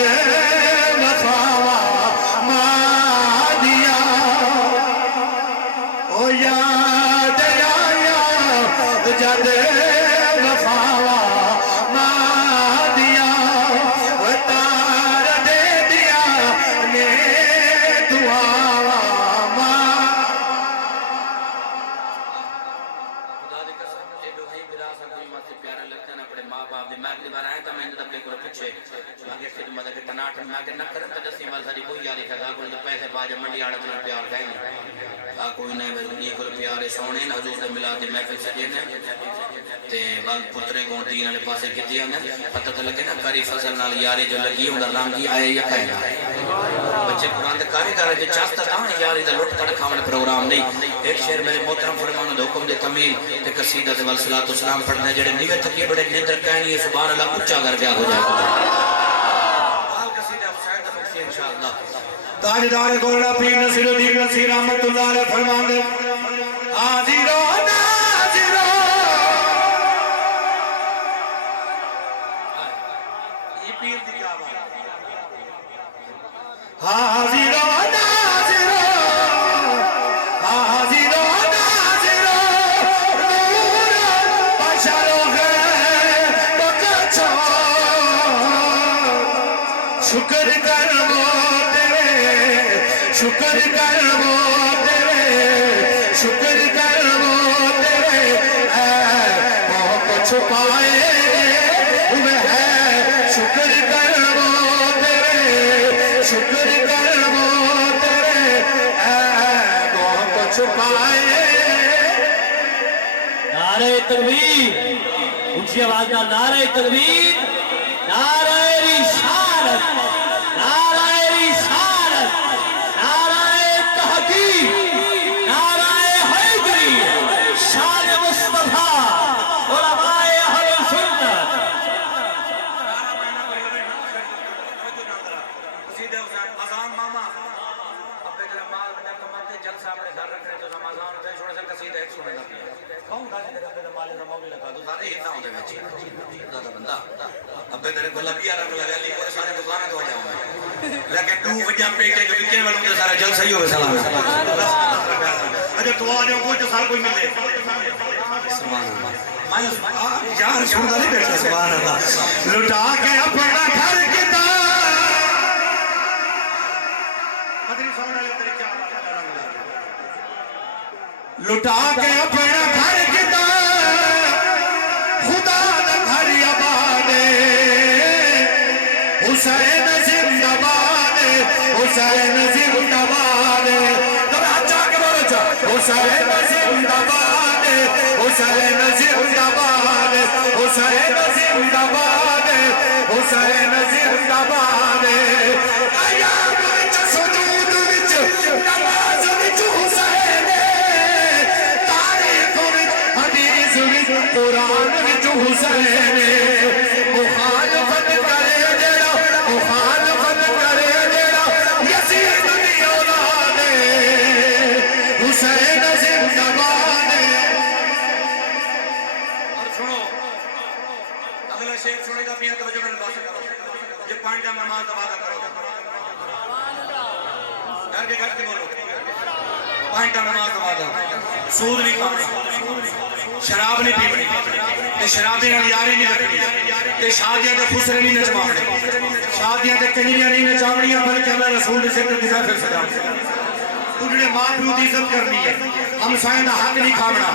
وفاوا مادیا او یاد آیا جد وفاوا مادیا وہ تار دے دیا نے دعاوا پیارا لگتا ہے اپنے ماں باپ میں اگلی بار آیا تھا میں اندر اپنے کو پچھے آگے خدمت ہے کہ ٹناٹن میں کہ نہ کریں تو دسی وال ساری کوئی یاری کھا کوئی پیسے باجے منڈی آڑا تو پیار کہیں گے کوئی نہیں یہ کوئی پیارے سونے نہ حضور سے ملا دی محفل سجے نے تے وال پترے کو دین والے پاسے کیتی ہم نے پتہ تو لگے نا کاری فصل نال یاری جو لگی ہوں رنگ کی آئے یا کہیں بچے قرآن دے کاری کر رہے چاہتا تھا یاری دا لٹ کٹ کھاون پروگرام نہیں ایک شعر میرے محترم فرمان دے حکم دے تمیل تے قصیدہ تے والصلاۃ والسلام پڑھنے جڑے نیت کی بڑے نیندر کہنی ہے سبحان اللہ اونچا کر کے ہو جائے آل قصیدہ حسین دا مفتی انشاءاللہ تاجدار گولڑا پیر نصیر الدین نصیر رحمت اللہ علیہ فرمان دے حاضرو ناظرو یہ پیر دی کیا بات حاضرو ناظرو حاضرو ناظرو نور بشر ہے بکچو شکر کر وہ تیرے شکر کر وہ تیرے شکر کر وہ تیرے بہت چھپائے ہوئے ہے شکر کر وہ تیرے شکر کر وہ تیرے بہت چھپائے نعرہ تکبیر اونچی آواز نال نعرہ تکبیر نعرہ رسالت نعرہ رسالت نعرہ تحقیق نعرہ حیدری شان مصطفیٰ علماء اہل سنت اذان ماما ابے تیرے مال بڑا کماتے جلسہ اپنے گھر رکھنے تو رمضان تے چھوڑے سے قصیدہ ایک سنے دا کون دا تیرے ابے دا مال رمو بھی لگا دو سارے ہتا ہوندے وچ دا بندہ ابے تیرے گلابی رنگ لگا لی پورے سارے دکاناں تو جاؤں لیکن تو وجہ پیٹے جو وچے والوں دے سارے جلسہ ہی ہوے سلام اجے دعا دے کوئی تو سار کوئی ملے سبحان اللہ میں یار سندا نہیں بیٹھا سبحان اللہ لٹا کے اپنا گھر کتا لٹا کے اپنا گھر کتا خدا دا گھر آباد حسین زندہ باد حسین زندہ باد تم اچھا کے بولو چا حسین زندہ باد حسین زندہ باد حسین زندہ باد حسین زندہ باد ایام وچ سجود وچ نماز وچ حسین تاریخ وچ حدیث وچ قرآن وچ حسین مخالف کے گھر کے بولو پانٹا نماز آبادا سود نہیں کھانا شراب نہیں پیونی تے شرابی نال یاری نہیں رکھنی تے شادیاں دے خسرے نہیں نچوانے شادیاں دے کنجریاں نہیں نچاونیاں بلکہ اللہ رسول دے ذکر دے پھر سلام انہوں نے ماں پیو دی عزت کرنی ہے ہم سائیں دا حق نہیں کھاونا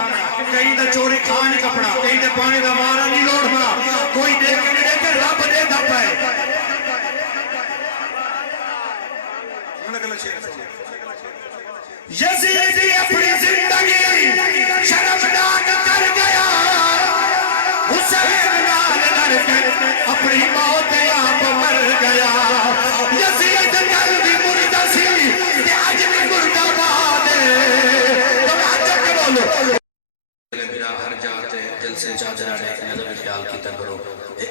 کہیں دا چوری کھا نہیں کپڑا کہیں دا پانے دا مارا نہیں لوٹنا کوئی دیکھ نہیں دیکھ رب دے دا پائے یزید اپنی زندگی شرمناک کر گیا حسین نال لڑ کے اپنی موت آپ مر گیا یزید کل بھی مردہ سی تے آج بھی مردہ باد تم حجر کے بولو میرا ہر جاتے دل سے چادرہ رہے کہ ادب خیال کی کرو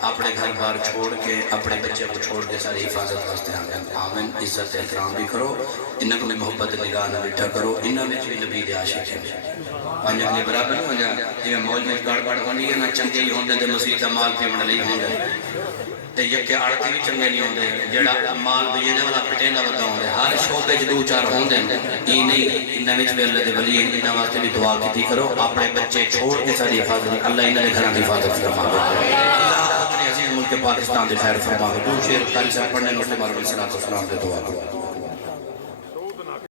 اپنے گھر بار چھوڑ کے اپنے بچے کو چھوڑ کے ساری حفاظت واسطے آمین عزت احترام بھی کرو انہوں کو بھی محبت نگاہ نہ بٹھا کرو انہوں میں بھی نبی دے عاشق ہیں پانچ اپنے برابر ہو جا جی موج میں گڑبڑ ہونی ہے نہ چنگے ہی ہوندے تے مسیح دا مال پیون نہیں ہوندے تے یکے آڑتی بھی چنگے نہیں ہوندے جڑا مال بینے والا پٹیندا ودا ہوندے ہر شعبے وچ دو چار ہوندے ای نہیں انہاں وچ بھی اللہ دے ولی انہاں واسطے بھی دعا کیتی کرو اپنے بچے چھوڑ کے ساری حفاظت اللہ انہاں دے گھراں دی حفاظت فرماوے اللہ اپنے عزیز ملک پاکستان دے خیر فرماوے دو شعر قاری صاحب پڑھنے مسلم علیہ الصلوۃ والسلام دے دعا کرو